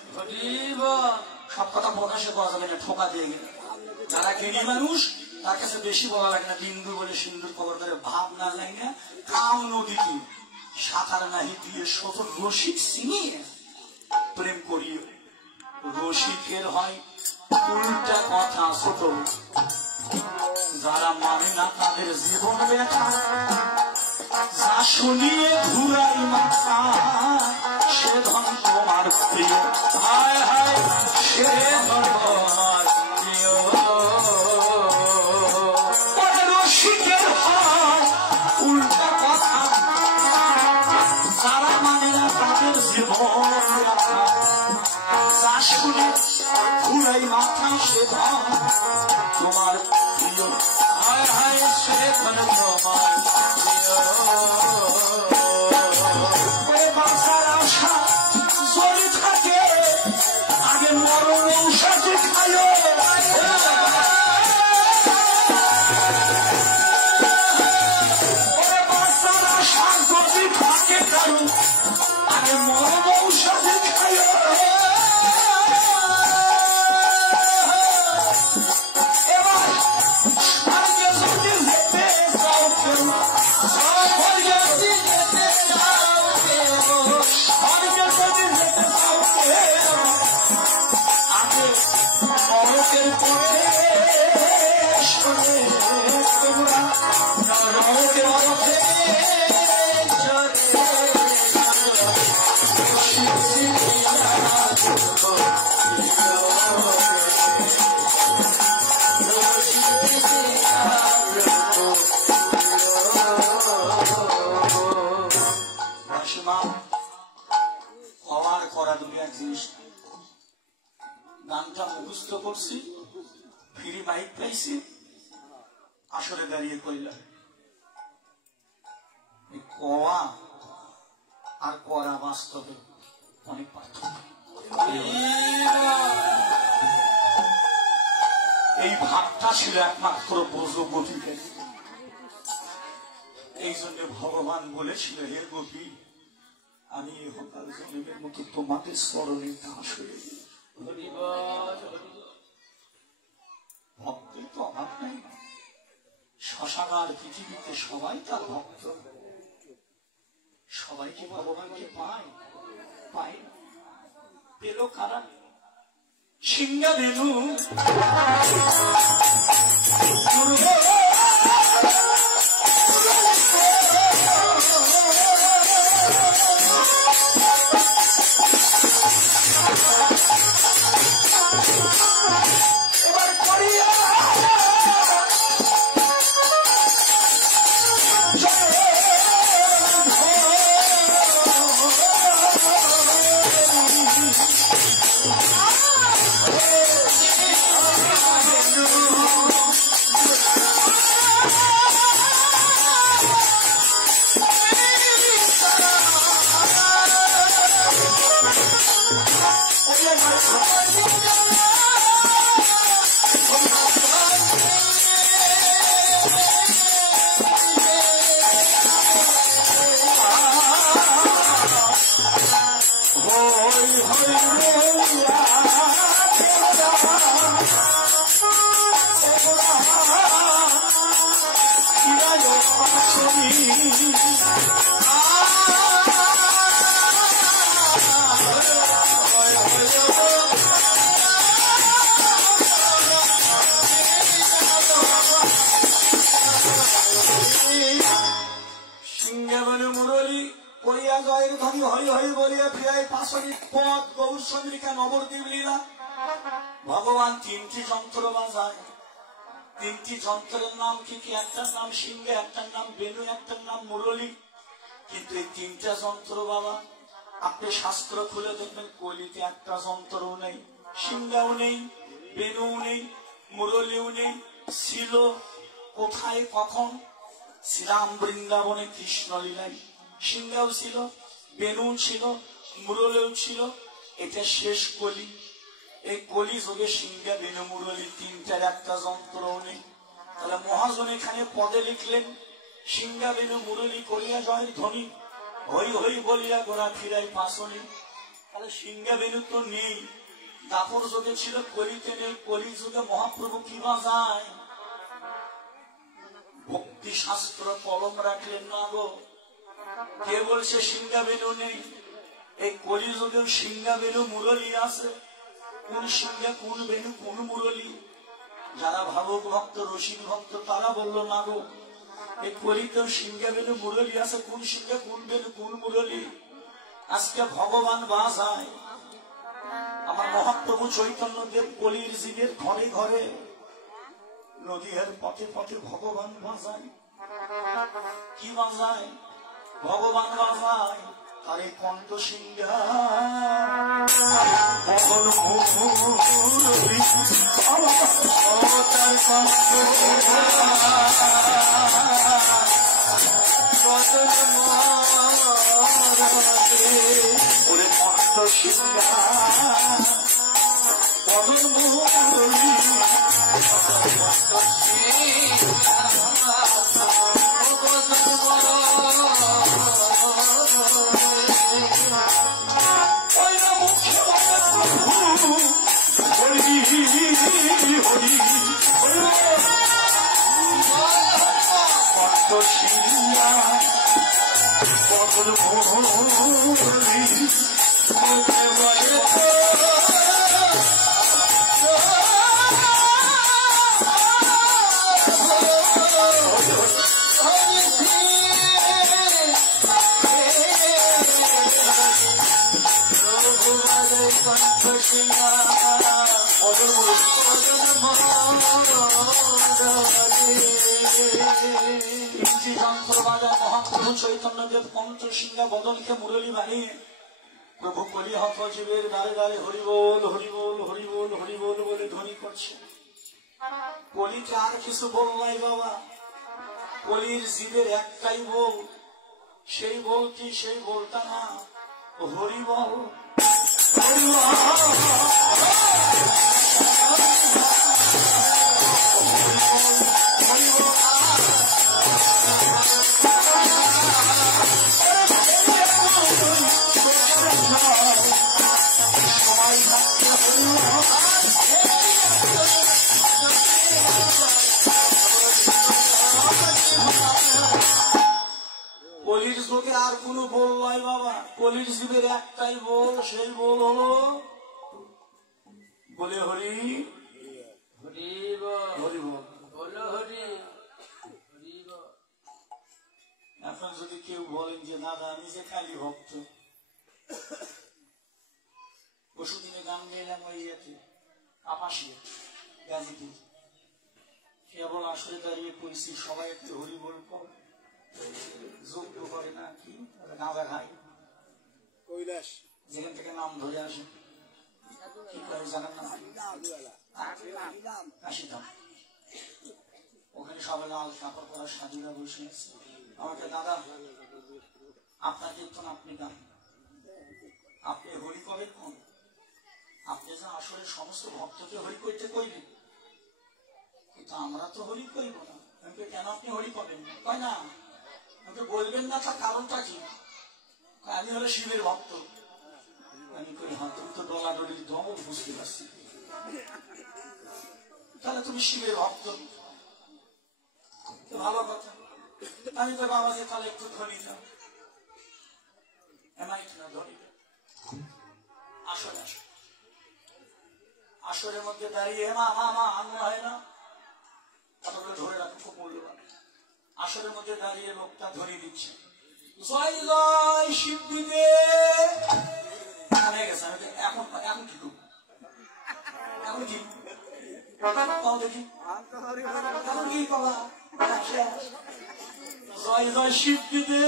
সব কথা প্রকাশে করা যাবে না, ঠোকা দিয়ে গেলে। যারা জ্ঞানী মানুষ তার কাছে বেশি বলা লাগে না, বিন্দু বলে সিন্ধুর খবর করে। ভাব না যায় না, কাম নদী কি সাঁতার নাহি দিয়ে শত রসিক চিনিয়ে প্রেম করিয়ে। রসিকের হয় উল্টা কথা ছোট, যারা মানে না তাদের জীবন ব্যথা। যা শুনিয়ে ঘুরাই মাথা, সে ধন তোমার প্রিয়। হায় হায়, সে ধন তোমার প্রিয়। রসিকের হয় উল্টা কথা, যারা মানে না তাদের জীবন ব্যথা। যা শুনে ঘুরাই মাথা, সে ধন তোমার প্রিয়। হায় হায়, সে ধন তোমার প্রিয়। বাঁচার আশা যদি থাকে, আগে মরণ ঔষধ খায়। বাঁচার আশা যদি থাকে কারো, আগে মরণ ঔষধ খায়। এবার স্বর্গে যদি যেতে চাও কেউ, স্বর্গে যদি যেতে চাও কেউ, স্বর্গে যদি যেতে চাও কেউ, আগে নরকের পথে সরে তোমরা, নরকের পথে হওয়ার করা দুনিয়ার জিনিস। গানটা মুখস্থ করছি, ফ্রি মাইক পাইছি, আসলে দাঁড়িয়ে কইলাম কওয়া আর করা বাস্তবে অনেক পার্থক্য। এই ভাবটা ছিল একমাত্র বোঝো গোপীকে। এই জন্য ভগবান বলেছিল, হে গোপী, আমি হকাল জন্মের মতো তোমাদের স্মরণে দাস হয়ে গেছি। ভক্তের তো অভাব নাই। শ্মশানার পৃথিবীতে সবাই তার ভক্ত। সবাইকে ভগবানকে পায়, পায় না। পেল কারা? সিংহা বেনু এবার করিয়া ভগবান তিনটি যন্ত্র বাজায়, তিনটি যন্ত্রের নাম কি কি? একটার নাম সিংহে, একটার নাম বেনু, একটার নাম মুরলী। কিন্তু এই তিনটা যন্ত্র বাবা আপনি শাস্ত্র খুলে দেখবেন কলিতে একটা যন্ত্রও নেই, সিংহাও নেই, বেনুও নেই, মুরলীও নেই। ছিল কোথায় কখন? শ্রীরাম বৃন্দাবনে কৃষ্ণ লীলায় সিংহাও ছিল, বেনুও ছিল, মুরলীও ছিল। এটা শেষ কলি। এই কলি যুগে সিংহা বেনু মুরলী তিনটার একটা যন্ত্র নেই। তাহলে মহাজন এখানে পদে লিখলেন সিংহা বেনু মুরলী করিয়া জয়ের ধ্বনি, হই হই বলিয়া গোড়া ফিরাই পাশনি। তাহলে সিংহা বেনু তো নেই, দাপর যুগে ছিল, কলিতে নেই। কলি যুগে মহাপ্রভু কি বাজায়? ভক্তি শাস্ত্র কলম রাখলেন না গো। কে বলছে সিংহা বেনু নেই? এই কলি যুগে সিংহা বেনু মুরলী আছে। কোন সিংহা, কোন বেনু, কোন মুরলী? যারা ভাবক ভক্ত, রসিক ভক্ত তারা বলল না গো, এই কলিতেও সিংহা বেনু মুরলী আছে। কোন সিংহা, কোন বেনু, কোন মুরলী? আজকে ভগবান বাজায়। আমার মহাপ্রভু চৈতন্য দেব কলির জীবের ঘরে ঘরে, নদীর পথে পথে ভগবান বাজায়। কি বাজায়? ভগবান বাজায় তারে কণ্ঠ সিংহা পবন মুরলী, তার কণ্ঠ ওরে কণ্ঠ সিংহা পবন মুরলী। মহাপ্রভু চৈতন্য দেব কণ্ঠ সিংহা বদনকে মুরলী বানিয়ে প্রভু কলি হত জীবের দ্বারে দ্বারে হরিবোল হরিবোল হরিবোল হরিবোল বলে ধ্বনি করছে। কলিতে আর কিছু বল নাই বাবা, কলির জীবের একটাই বল। সেই বল কি? সেই বলটা না হরিবল। কলির যুগে আর কোন বল নাই বাবা, কলির জীবের একটাই বল। সেই বল হলো বলে হরি হরি বল হরি। এখন যদি কেউ বলেন যে দাদা আমি যে খালি ভক্ত, পশুদিনে গান গাইলাম ওই ইয়েতে আপাশে গাজীপুর, কেবল আসলে দাঁড়িয়ে কইছি সবাই একটু হরি বল কর, যোগ্য করে না কি গাঁজা খাই, কৈলাস যেখান থেকে নাম ধরে আসে কি করে জানেন না? কাশিধাম, ওখানে সবাই লাল কাপড় পরা সাধুরা বসে আছে। আমাকে দাদা আপনার কীর্তন আপনি গান, আপনি হরি কবেন কোন? আপনি যে আসলে সমস্ত ভক্তকে হরি কইতে কইবেন, কিন্তু আমরা তো হরি কইব না। কেন আপনি হরি পাবেন না? কয় না, আমাকে বলবেন না, তার কারণটা কি? আমি হলো শিবের ভক্ত। আমি কই, হ্যাঁ, তুমি তো ডলাডলির দম বুঝতে পারছি, তাহলে তুমি শিবের ভক্ত, ভালো কথা। আমি তো বাবাকে তাহলে একটু ধরি না, ধরি আসলে আসরের মধ্যে দাঁড়িয়ে মা মা মা আনন্দ হয় না, কতগুলো ধরে রাখো, খুব মূল্যবান। আসরের মধ্যে দাঁড়িয়ে লোকটা ধরিয়ে দিচ্ছে, জয় জয় শিব দিবে হয়ে গেছে। আমি এখন এখন কি করবো, এখন কি দেখি, এখন কি করা? জয় জয় শিব দিবে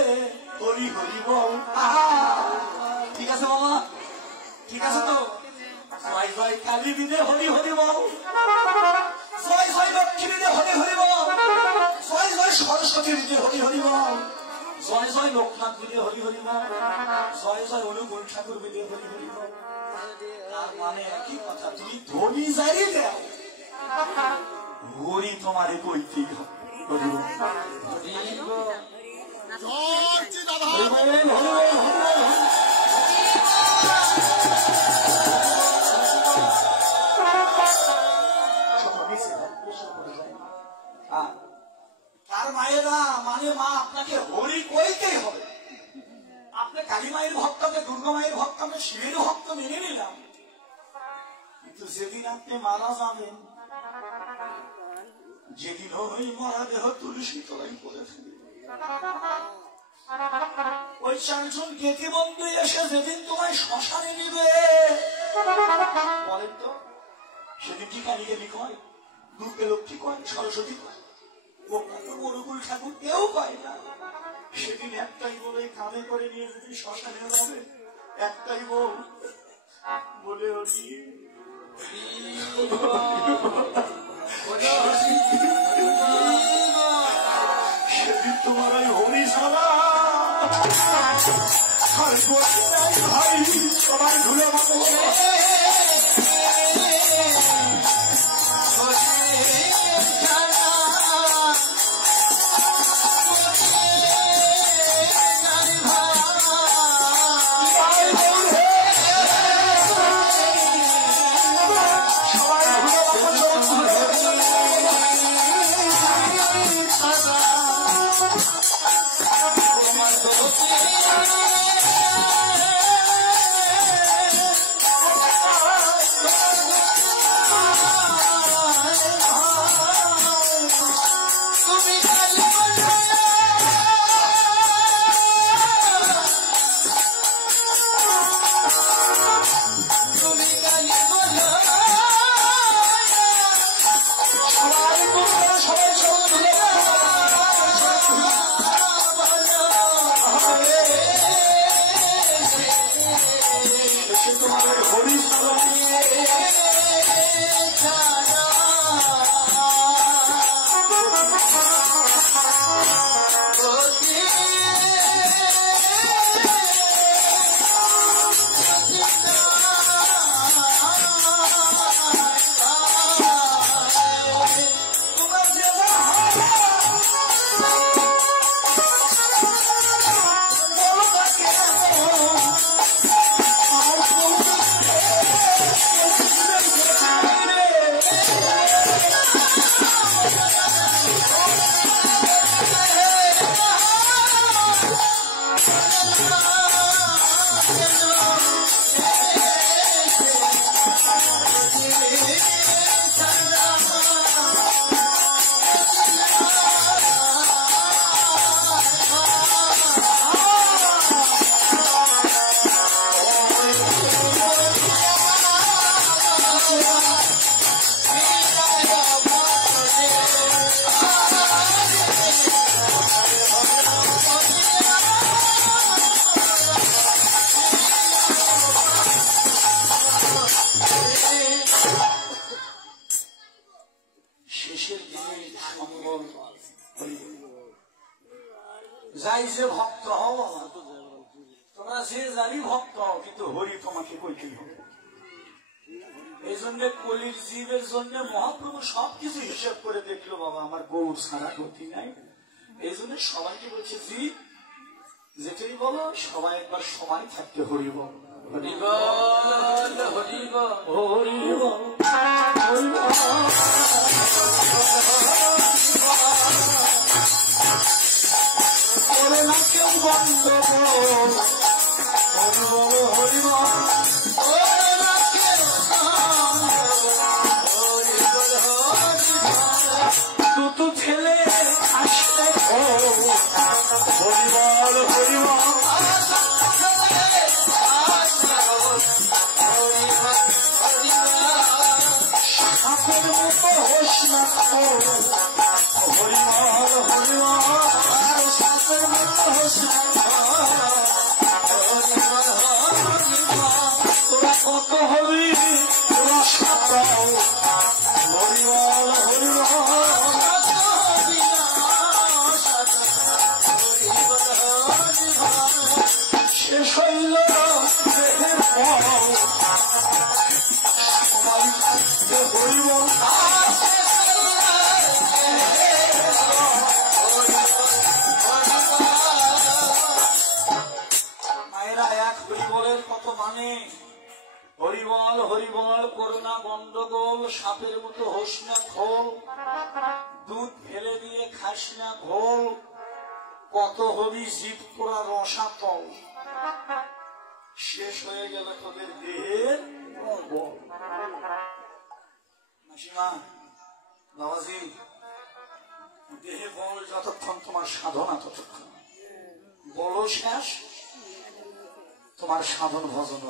হরি হরি বল। ঠিক আছে বাবা, ঠিক আছে তো? জয় জয় কালী দিদে হরি হরি বল, জয় জয় লক্ষ্মী দিদে হরি হরি বল, জয় জয় সরস্বতী দিদে হরি হরি বল, জয় জয় লোকনাথ দিদে হরি হরি বল, জয় জয় অনুকূল ঠাকুর দিদে হরি হরি বল। তার মানে একই কথা, তুমি ধনী যাই দেও, হরি তোমারে কইতেই হবে। তার মায়েরা মানে মা আপনাকে হরি কইতেই হবে। আপনি কালী মায়ের ভক্ত, আপনি দুর্গা মায়ের ভক্ত, আপনি শিবের ভক্ত মেনে নিলাম, কিন্তু যেদিন আপনি মারা যাবেন, যেদিন ওই মরা দেহ তুলসী তলায় পড়ে ফেলবে, ওই চারজন গেতি বন্ধু এসে যেদিন তোমায় শ্মশানে নিবে, বলেন তো সেদিন কি কালী দেবী কয়, দুর্গা লক্ষ্মী কয়, সরস্বতী কয়, অনুকূল ঠাকুর কেউ পায় না। সেদিন একটাই বলে কাঁধে করে নিয়ে যদি শ্মশানে যাবে, একটাই বলে ওঠি, সেদিন তোমার ওই হরি সারা ভাই সবাই ভুলে মতো যাই যে ভক্ত হও, তোমরা যে যারই ভক্ত হও, কিন্তু হরি তোমাকে কইতেই হবে। এই জন্য কলির জীবের জন্য মহাপ্রভু সবকিছু হিসাব করে দেখলো, বাবা আমার গৌর ছাড়া গতি নাই। এই জন্য সবাইকে বলছে জীব যেটাই বলো সবাই একবার সময় থাকতে হরিব হরিব হরিব হরিব করে না কেউ বন্ধ হরিব হরিব দুটো ছেলে আসলে হরিবল হরিবল সাপের মতো হোস না হরিবল হরিবল সাপের মতো হোস না তোরা কত হবি তোরা সাপ হরিবল হরিবল শেষ হইল দেহের হরিব মায়েরা এক হরিবলের কত মানে হরিবল হরিবল করোনা গন্ডগোল সাপের মতো হোস না খোল দুধ ফেলে দিয়ে খাস না ঘোল কত হবি জীব তোরা রসা তল শেষ হয়ে গেল তোদের দেহের মাসিমা বাবাজি দেহে বল যতক্ষণ তোমার সাধনা ততক্ষণ বল শেষ তোমার সাধন ভজন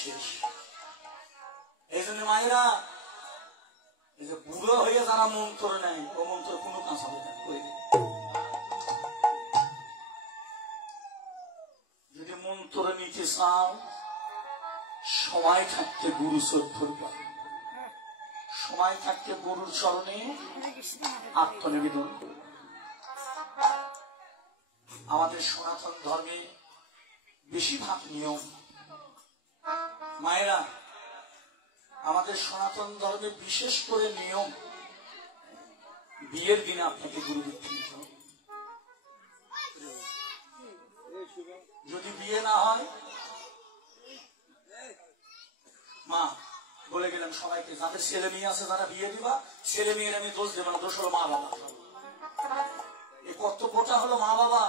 শেষ। এই জন্য মায়েরা এই যে বুড়ো হয়ে যারা মন্ত্র নেয় ও মন্ত্র কোনো কাজ হবে না। যদি মন্ত্র নিতে চাও সময় থাকতে গুরু শ্রদ্ধর পাবে, সময় থাকতে গুরুর চরণে আত্মনিবেদন করবে। আমাদের সনাতন ধর্মে বেশিরভাগ নিয়ম মায়েরা, আমাদের সনাতন ধর্মে বিশেষ করে নিয়ম বিয়ের দিনে আপনাকে গুরু দীক্ষা নিতে হবে। যদি বিয়ে না হয় মা বলে গেলাম সবাইকে যাদের ছেলে মেয়ে আছে তারা বিয়ে দিবা, ছেলে মেয়ের আমি দোষ দেব না, দোষ হলো মা বাবা। এই কর্তব্যটা হলো মা বাবা।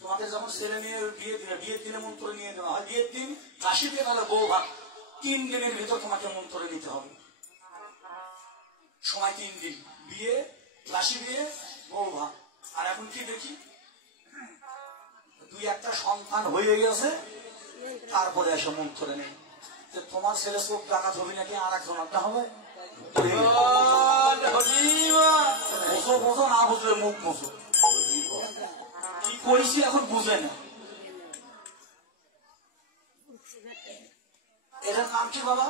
তোমাদের যখন ছেলে মেয়ে বিয়ে দিবে বিয়ের দিনে মন্ত্র নিয়ে দেওয়া হয়, বিয়ের দিন কাশি দিয়ে তাহলে বউ ভাগ 3 দিনের ভিতর তোমাকে মন্ত্র নিতে হবে। সময় 3 দিন, বিয়ে রাশি বিয়ে বউ ভাগ। আর এখন কি দেখি 2-1টা সন্তান হয়ে গেছে তারপরে এসে মন্ত্র নেই। তোমার ছেলে চোখ ডাকাত হবে নাকি আর একজন আড্ডা হবে? বোঝো বোঝো না বুঝলে মুখ বোঝো। কি করেছি এখন বুঝে না। এটার নাম কি বাবা?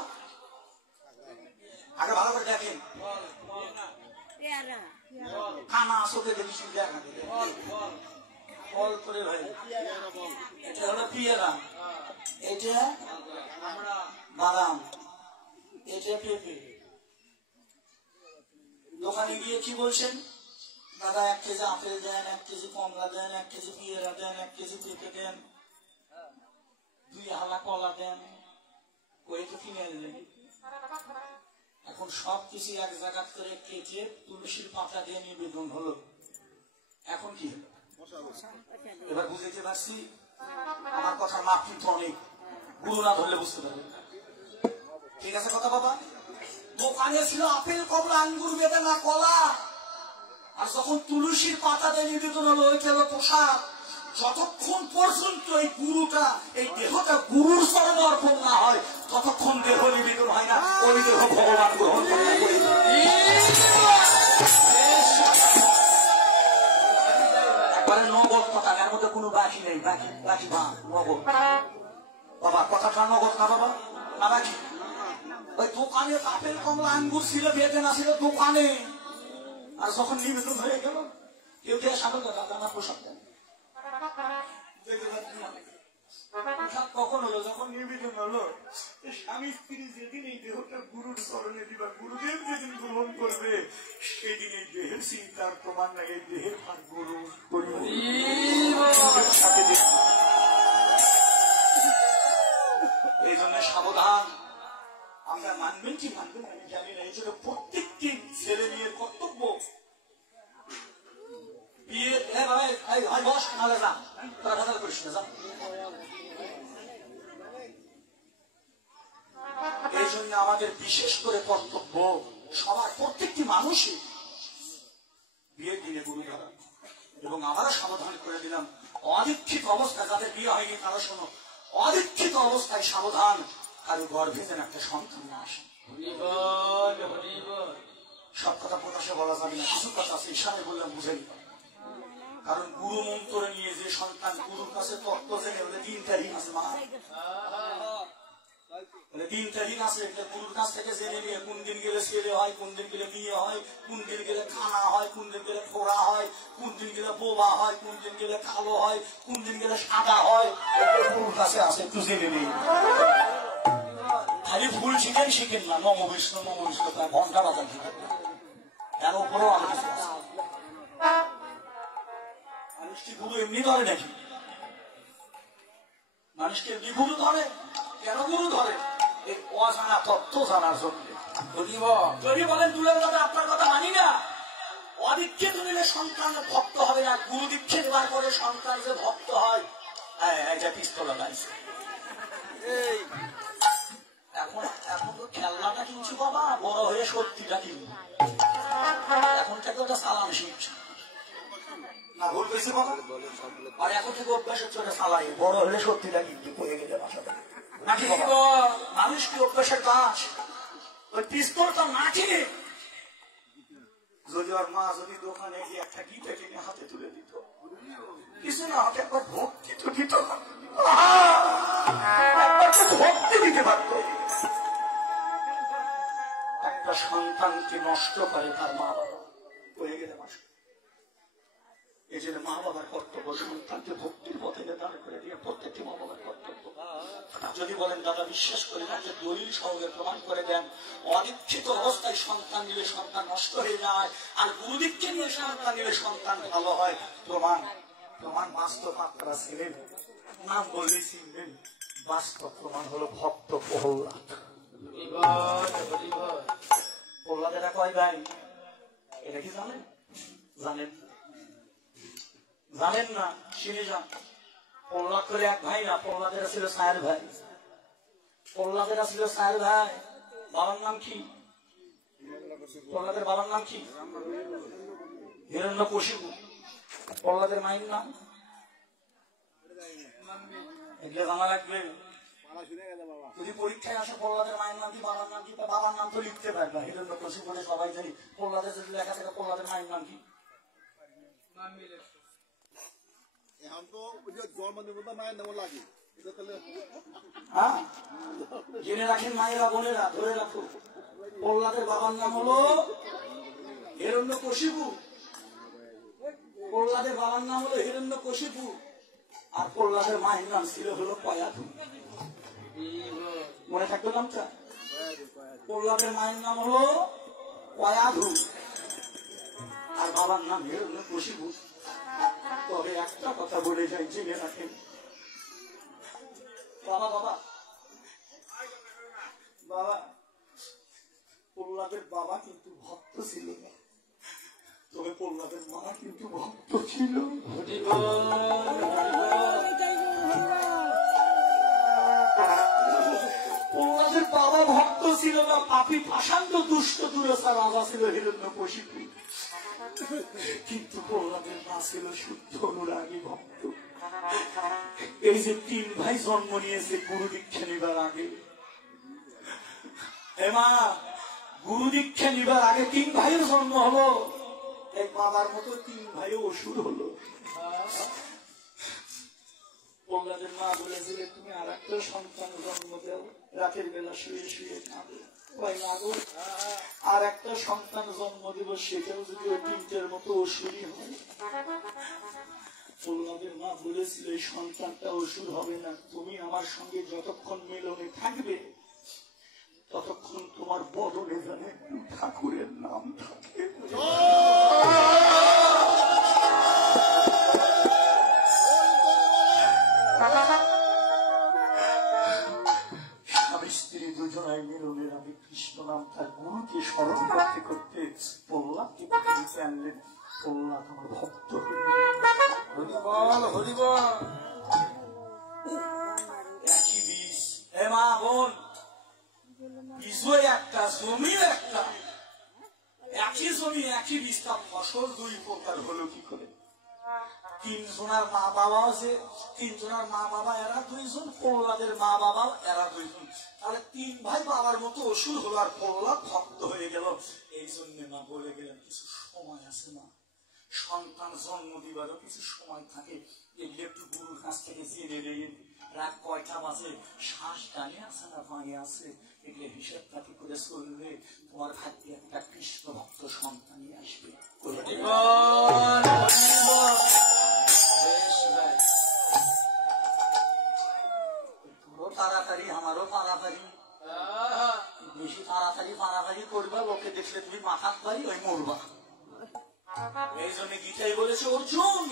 আগে ভালো করে দেখেন, কানা আসতে দেখিস দেখা ফল করে ভাই। এটা হলো পিয়ারা, এটা বাদাম, এটা পেঁপে। দোকানে গিয়ে কি বলছেন? দাদা 1 কেজি আপেল দেন, 1 কেজি কমলা দেন, 1 কেজি পিয়ারা দেন, 1 কেজি পেঁপে দেন, 2 হালা কলা দেন। ওই তো কিনে আনলেন। এখন সবকিছু এক জায়গা করে কেটে তুলসীর পাতা দিয়ে নিবেদন হলো। এখন কি হলো? এবার বুঝতে পারছি আমার কথার মাপ কিন্তু অনেক, গুরু না ধরলে বুঝতে পারবে। ঠিক আছে কথা বাবা? দোকানে ছিল আপেল কমলা আঙ্গুর বেদানা কলা, আর যখন তুলসীর পাতা দিয়ে নিবেদন হলো ওইটা হলো প্রসাদ। যতক্ষণ পর্যন্ত এই গুরুটা এই দেহটা গুরুর চরণে অর্পণ না হয় ততক্ষণ দেহ নিবেদন হয় না, ওই দেহ ভগবান গ্রহণ করে না। একবারে নগদ কথা, এর মধ্যে কোনো বাকি নেই। বাকি বাকি মা নগদ বাবা, কথাটা নগদ না বাবা, না বাকি। ওই দোকানে আপেল কমলা আঙ্গুর ছিল, বেদনা ছিল দোকানে, আর যখন নিবেদন হয়ে গেল কেউ কে সাধু দাদা না প্রসাদ দেন। প্রসাদ কখন হলো? যখন নিবেদন হলো। স্বামী স্ত্রী যেদিন এই দেহটা গুরুর চরণে দিবা, গুরুদেব যেদিন গ্রহণ করবে, সেদিন এই দেহের চিন্তার প্রমাণ নাই, এই দেহের ভাগ গুরু সাথে দেখবে। এই জন্য সাবধান। আমরা মানবেন কি মানবেন আমি জানি না, এই জন্য প্রত্যেকটি ছেলে মেয়ের কর্তব্য বিয়ে বস নাহলে যা, তোরা ভেজাল করিস না, যা। এই জন্য আমাদের বিশেষ করে কর্তব্য সবার প্রত্যেকটি মানুষই বিয়ের দিনে গুরু ধরা। এবং আমরা সাবধান করে দিলাম, অদীক্ষিত অবস্থায় যাদের বিয়ে হয়নি তারা শোনো, অদীক্ষিত অবস্থায় সাবধান, কারো গর্ভে যেন একটা সন্তান না আসে। সব কথা প্রকাশে বলা যাবে না, কিছু কথা আছে ইশারায় বললাম বুঝেনি। কারণ গুরু মন্ত্র নিয়ে যে সন্তান গুরুর কাছে তত্ত্ব জেনে ওদের 3টা ঋণ আছে, মা 3টা ঋণ আছে। গুরুর কাছ থেকে জেনে নিয়ে কোন দিন গেলে ছেলে হয়, কোন দিন গেলে বিয়ে হয়, কোন দিন গেলে খানা হয়, কোন দিন গেলে ফোড়া হয়, কোন দিন গেলে বোবা হয়, কোন দিন গেলে কালো হয়, কোন দিন গেলে সাদা হয়, গুরুর কাছে আছে, একটু জেনে নেই। খালি ভুল শিখেন শিখেন না, নম বিষ্ণু তার ঘন্টা বাজান শিখেন না, এর উপরেও আমি কিছু আছে। মানুষটি গুরু এমনি ধরে নাকি? মানুষকে এমনি গুরু ধরে? কেন গুরু ধরে? এই অজানা তত্ত্ব জানার জন্য। যদি বলেন দুলাল দাদা আপনার কথা মানি না, অদীক্ষিত নিলে সন্তান ভক্ত হবে না, গুরু দীক্ষা নেবার পরে সন্তান যে ভক্ত হয়, এটা পিস্তল লাগছে। এখন তো খেলনাটা কিনছি বাবা, বড় হয়ে সত্যিটা কিনবো। এখন থেকে ওটা সালাম শিখছে না, ভুল পেয়েছি বাবা। আর এখন থেকে অভ্যাস হচ্ছে ওটা সালাই, বড় হলে সত্যিটা কিনবি পড়ে গেলে বাসাটা নাকি বাবা। মানুষ কি অভ্যাসের গাছ, ওই পিস্তলটা না কিনে যদি ওর মা যদি দোকানে গিয়ে একটা গিটা কিনে হাতে তুলে দিত, কিছু না হাতে একবার ভক্তি তো দিত, ভক্তি দিতে পারত। একটা সন্তানকে নষ্ট করে তার মা বাবা, হয়ে গেলে মাস। এই জন্য মা বাবার কর্তব্য সন্তানকে ভক্তির পথে দাঁড় করে দিয়ে প্রত্যেকটি মা বাবার কর্তব্য। যদি বলেন দাদা বিশ্বাস করি না, যে দলিল সহজে প্রমাণ করে দেন, অদীক্ষিত অবস্থায় সন্তান নিলে সন্তান নষ্ট হয়ে যায়, আর গুরুদীক্ষা নিয়ে সন্তান নিলে সন্তান ভালো হয়। প্রমাণ প্রমাণ বাস্তব আপনারা ছিলেন, নাম বললেই চিনবেন। বাস্তব প্রমাণ হলো ভক্ত প্রহ্লাদ। প্রহ্লাদ এটা কয় ভাই, এটা কি জানেন? জানেন জানেন না? শুনে যান। প্রহ্লাদ করে এক ভাই না, প্রহ্লাদেরা ছিল 4 ভাই। প্রহ্লাদেরা ছিল 4 ভাই। বাবার নাম কি? প্রহ্লাদের বাবার নাম কি? হিরণ্যকশিপু। প্রহ্লাদের মায়ের নাম এগুলো জানা লাগবে। যদি পরীক্ষায় আসে প্রহ্লাদের মায়ের নাম কি, বাবার নাম কি, বাবার নাম তো লিখতে পারবে। হিরণ্যকশিপু বলে সবাই জানি, প্রহ্লাদের যদি লেখা থাকে প্রহ্লাদের মায়ের নাম কি? এখন তো জন্ম নিবন্ধন মায়ের নাম লাগে, হ্যাঁ জেনে রাখেন মায়েরা বোনেরা, ধরে রাখো। প্রহ্লাদের বাবার নাম হলো হিরণ্যকশিপু। প্রহ্লাদের বাবার নাম হলো হিরণ্যকশিপু, আর প্রহ্লাদের মায়ের নাম ছিল হলো কয়াধু। মনে থাকতো নামটা? প্রহ্লাদের মায়ের নাম হলো কয়াধু, আর বাবার নাম হিরণ্যকশিপু। তবে একটা কথা বলে যাই, জেনে রাখেন বাবা বাবা বাবা, প্রহ্লাদের বাবা কিন্তু ভক্ত ছিল না, তবে প্রহ্লাদের মা কিন্তু ভক্ত ছিল। প্রহ্লাদের বাবা ভক্ত ছিল না, পাপী পাষাণ্ড দুষ্ট দুরসা রাজা ছিল হিরণ্যকশিপু, কিন্তু প্রহ্লাদের মা ছিল শুদ্ধ অনুরাগী ভক্ত। এই যে 3 ভাই জন্ম নিয়েছে গুরু দীক্ষা নিবার আগে, মা গুরু দীক্ষা নিবার আগে 3 ভাইয়ের জন্ম হলো, এই বাবার মতো 3 ভাইও অসুর হলো। প্রহ্লাদের মা বলেছিল তুমি আর একটা সন্তান জন্ম দাও, রাতের বেলা শুয়ে শুয়ে কাঁদো, আর একটা সন্তান জন্ম দিব, সেটাও যদি ওই 3টের মতো অসুরই হয়। প্রহ্লাদের মা বলেছিল এই সন্তানটা অসুর হবে না, তুমি আমার সঙ্গে যতক্ষণ মিলনে থাকবে দুজনায় মিলনের আগে কৃষ্ণ নাম তার গুরুকে স্মরণ করতে করতে প্রহ্লাদকে পৃথিবীতে আনলেন। প্রহ্লাদ আমার ভক্ত হরিবল হরিবল। একই বীজ। হে মা বোন, বীজও একটা, জমিও একটা। একই জমি একই বীজ, তার ফসল দুই প্রকার হলো কি করে? তিনজনের মা বাবাও যে তিনজনের মা বাবা এরা দুইজন, প্রহ্লাদের মা বাবাও এরা দুইজন, তাহলে তিন ভাই বাবার মতো অসুর হলো, আর প্রহ্লাদ ভক্ত হয়ে গেল। এই জন্য মা বলে গেলেন কিছু সময় আছে মা, সন্তান জন্ম দিবারও কিছু সময় থাকে, এগুলো একটু গুরুর কাছ থেকে জেনে নিন। রাত কয়টা বাজে, শ্বাস টানে আছে না ভাঙে আছে, এগুলো হিসেব পাতি করে চললে তোমার ভাগ্যে একটা কৃষ্ণ ভক্ত সন্তানই আসবে। তোরও তাড়াতাড়ি, আমারও তাড়াতাড়ি, বেশি তাড়াতাড়ি পাড়াপাড়ি করবা, ওকে দেখলে তুমি মাথার বাড়ি ওই মরবা। এই জন্য গীতাই বলেছে, অর্জুন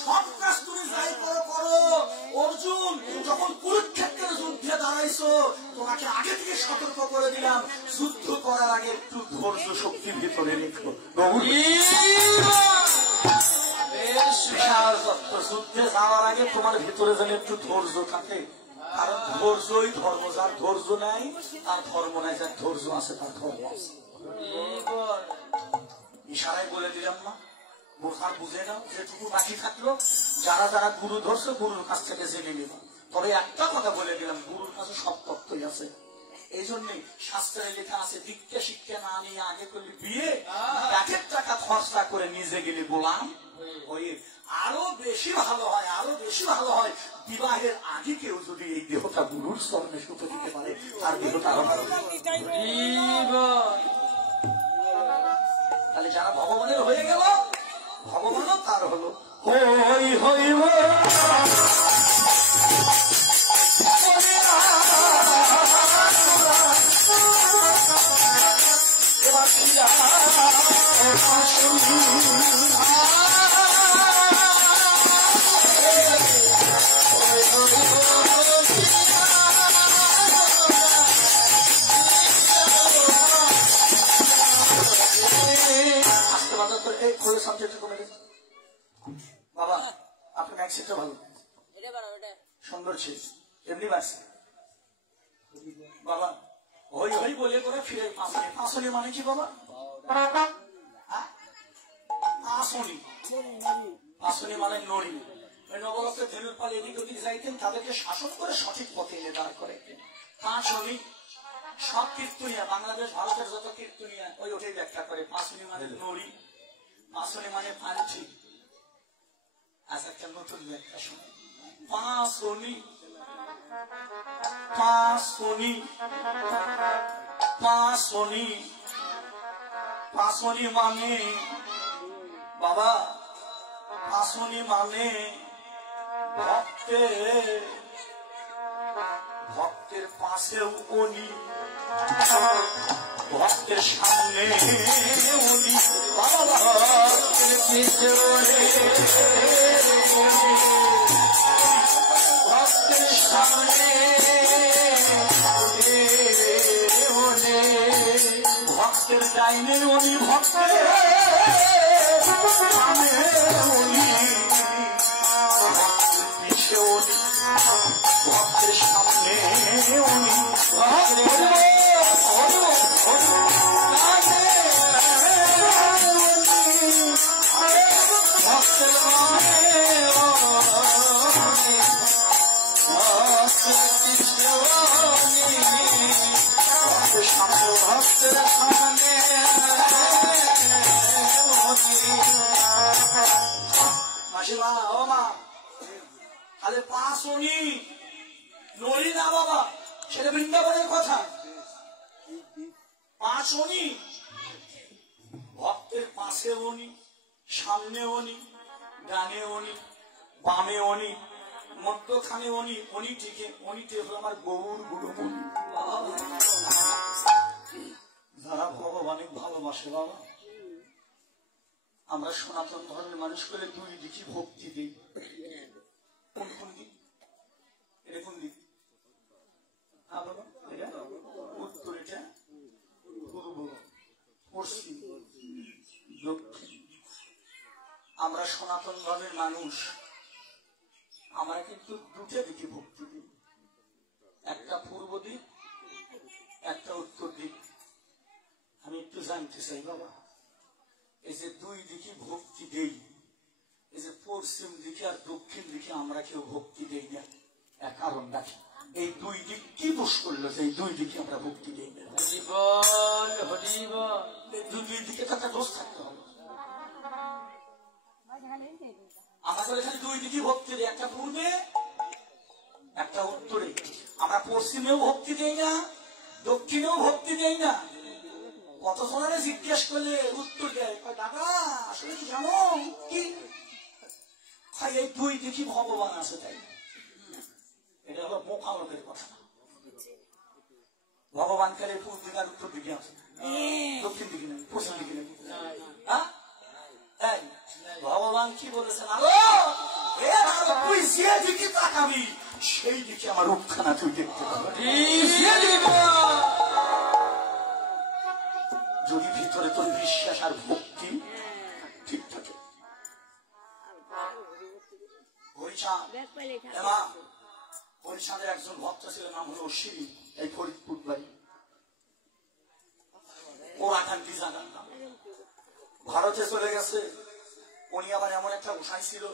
সব কাজ তুমি যাই করো করো, অর্জুন যখন কুরুক্ষেত্রের যুদ্ধে দাঁড়াইছো তোমাকে আগে থেকে সতর্ক করে দিলাম, যুদ্ধ করার আগে একটু ধৈর্য শক্তির ভিতরে রেখো। যুদ্ধে যাওয়ার আগে তোমার ভিতরে যেন একটু ধৈর্য থাকে, কারণ ধৈর্যই ধর্ম, যার ধৈর্য নাই তার ধর্ম নাই, যার ধৈর্য আছে তার ধর্ম আছে। ইশারায় বলে দিলাম না, বোঝার বুঝে নাও, যেটুকু বাকি থাকলো যারা যারা গুরু ধরছে গুরুর কাছ থেকে জেনে নিব। তবে একটা কথা বলে দিলাম, গুরুর কাছে সব তথ্যই আছে। এই জন্যে শাস্ত্রে লেখা আছে, দীক্ষা শিক্ষা না নিয়ে আগে করলে বিয়ে, 1 টাকা খরচা করে নিজে গেলে গোলাম হয়ে। আরো বেশি ভালো হয়, আরো বেশি ভালো হয় বিবাহের আগে কেউ যদি এই দেহটা গুরুর চরণে সুখে দিতে পারে, তার দেহটা আরো ভালো। তাহলে যারা ভগবানের হয়ে গেল, ভগবানও তার হলো। হই হইব বাবা, আপনার ম্যাক্স সেটটা ভালো, সুন্দর ছিল, এমনি বাড়ছে বাবা। হই হই বলে করে ফিরে পাঁচনি। পাঁচনি মানে কি বাবা? পাঁচনি, পাঁচনি মানে নড়ি। ওই নবলকে ধেনুর পাল এদিক ওদিক যাইতেন, তাদেরকে শাসন করে সঠিক পথে এনে দাঁড় করে। পাঁচনি সব কীর্তনিয়া, বাংলাদেশ ভারতের যত কীর্তনিয়া ওই ওটাই ব্যাখ্যা করে। পাঁচনি মানে নড়ি, পাঁচনি মানে পাঞ্চি। আচ্ছা, একটা নতুন ব্যাখ্যা শুনে, পাঁচনি, পাঁচনি, পাঁচনি, পাঁচনি মানে বাবা, পাঁচনি মানে ভক্তের, ভক্তের পাশেও উনি, ভক্তের সামনে উনি, ভক্তের পিছনে, ভক্তের সামনে ভক্তের ডাইনে উনি, ভক্তের সামনে উনি, ভক্তের পিছে উনি, ভক্তের সামনে উনি, মাসিমা ও মা, তাহলে পাঁচনি নড়ি না বাবা, সেটা বৃন্দাবনের কথা। পাঁচনি ভক্তের পাশে উনি, সামনে উনি, ডানে উনি, বামে উনি, মধ্যখানে উনি, অনিটিকে, অনিটে হলো আমার গৌর গুরুমণি। যারা ভগবানের ভালোবাসে বাবা, আমরা সনাতন ধর্মের মানুষ করে দুই দিকে ভক্তি দিই। কোন কোন দিক? এটা কোন দিক? সনাতন ধর্মের মানুষ, আমরা কিন্তু দুটো দিকে ভক্তি দিই, একটা পূর্ব দিক, একটা উত্তর দিক। আমি একটু জানতে চাই বাবা, এই যে দুই দিকে ভক্তি দেই, এই যে পশ্চিম দিকে আর দক্ষিণ দিকে আমরা কেউ ভক্তি দেই না, এর কারণ দেখি এই দুই দিক কি দোষ করলো যে এই দুই দিকে আমরা ভক্তি দেই না? দুই দিকে তো একটা দোষ থাকতে হবে। আমাদের এখানে দুই দিকে ভক্তি দেয়, একটা পূর্বে একটা উত্তরে। আমরা পশ্চিমেও ভক্তি দেই না, দক্ষিণেও ভক্তি দেই না। কত জনের জিজ্ঞেস করলে উত্তর দেয়, দাদা আসলে কি জানো কি এই দুই দিকে ভগবান আছে, তাই এটা হলো বোকা লোকের কথা। ভগবান কালে পূর্ব দিকে আর উত্তর দিকে আছে, দক্ষিণ দিকে নেই, পশ্চিম দিকে নেই। ভগবান কি বলেছেন, তুই যে দিকে তাকাবি সেই দিকে আমার রূপখানা তুই দেখতে পাবি। যদি ভিতরে তোর বিশ্বাস আর ভক্তি ঠিক থাকে। হরিচাঁদের একজন ভক্ত ছিল, নাম হলো অশ্বিনী, এই ফরিদপুর বাড়ি, ওরাকান্তি জানার নাম। ভারতে চলে গেছে। উনি আবার এমন একটা গোসাই ছিল,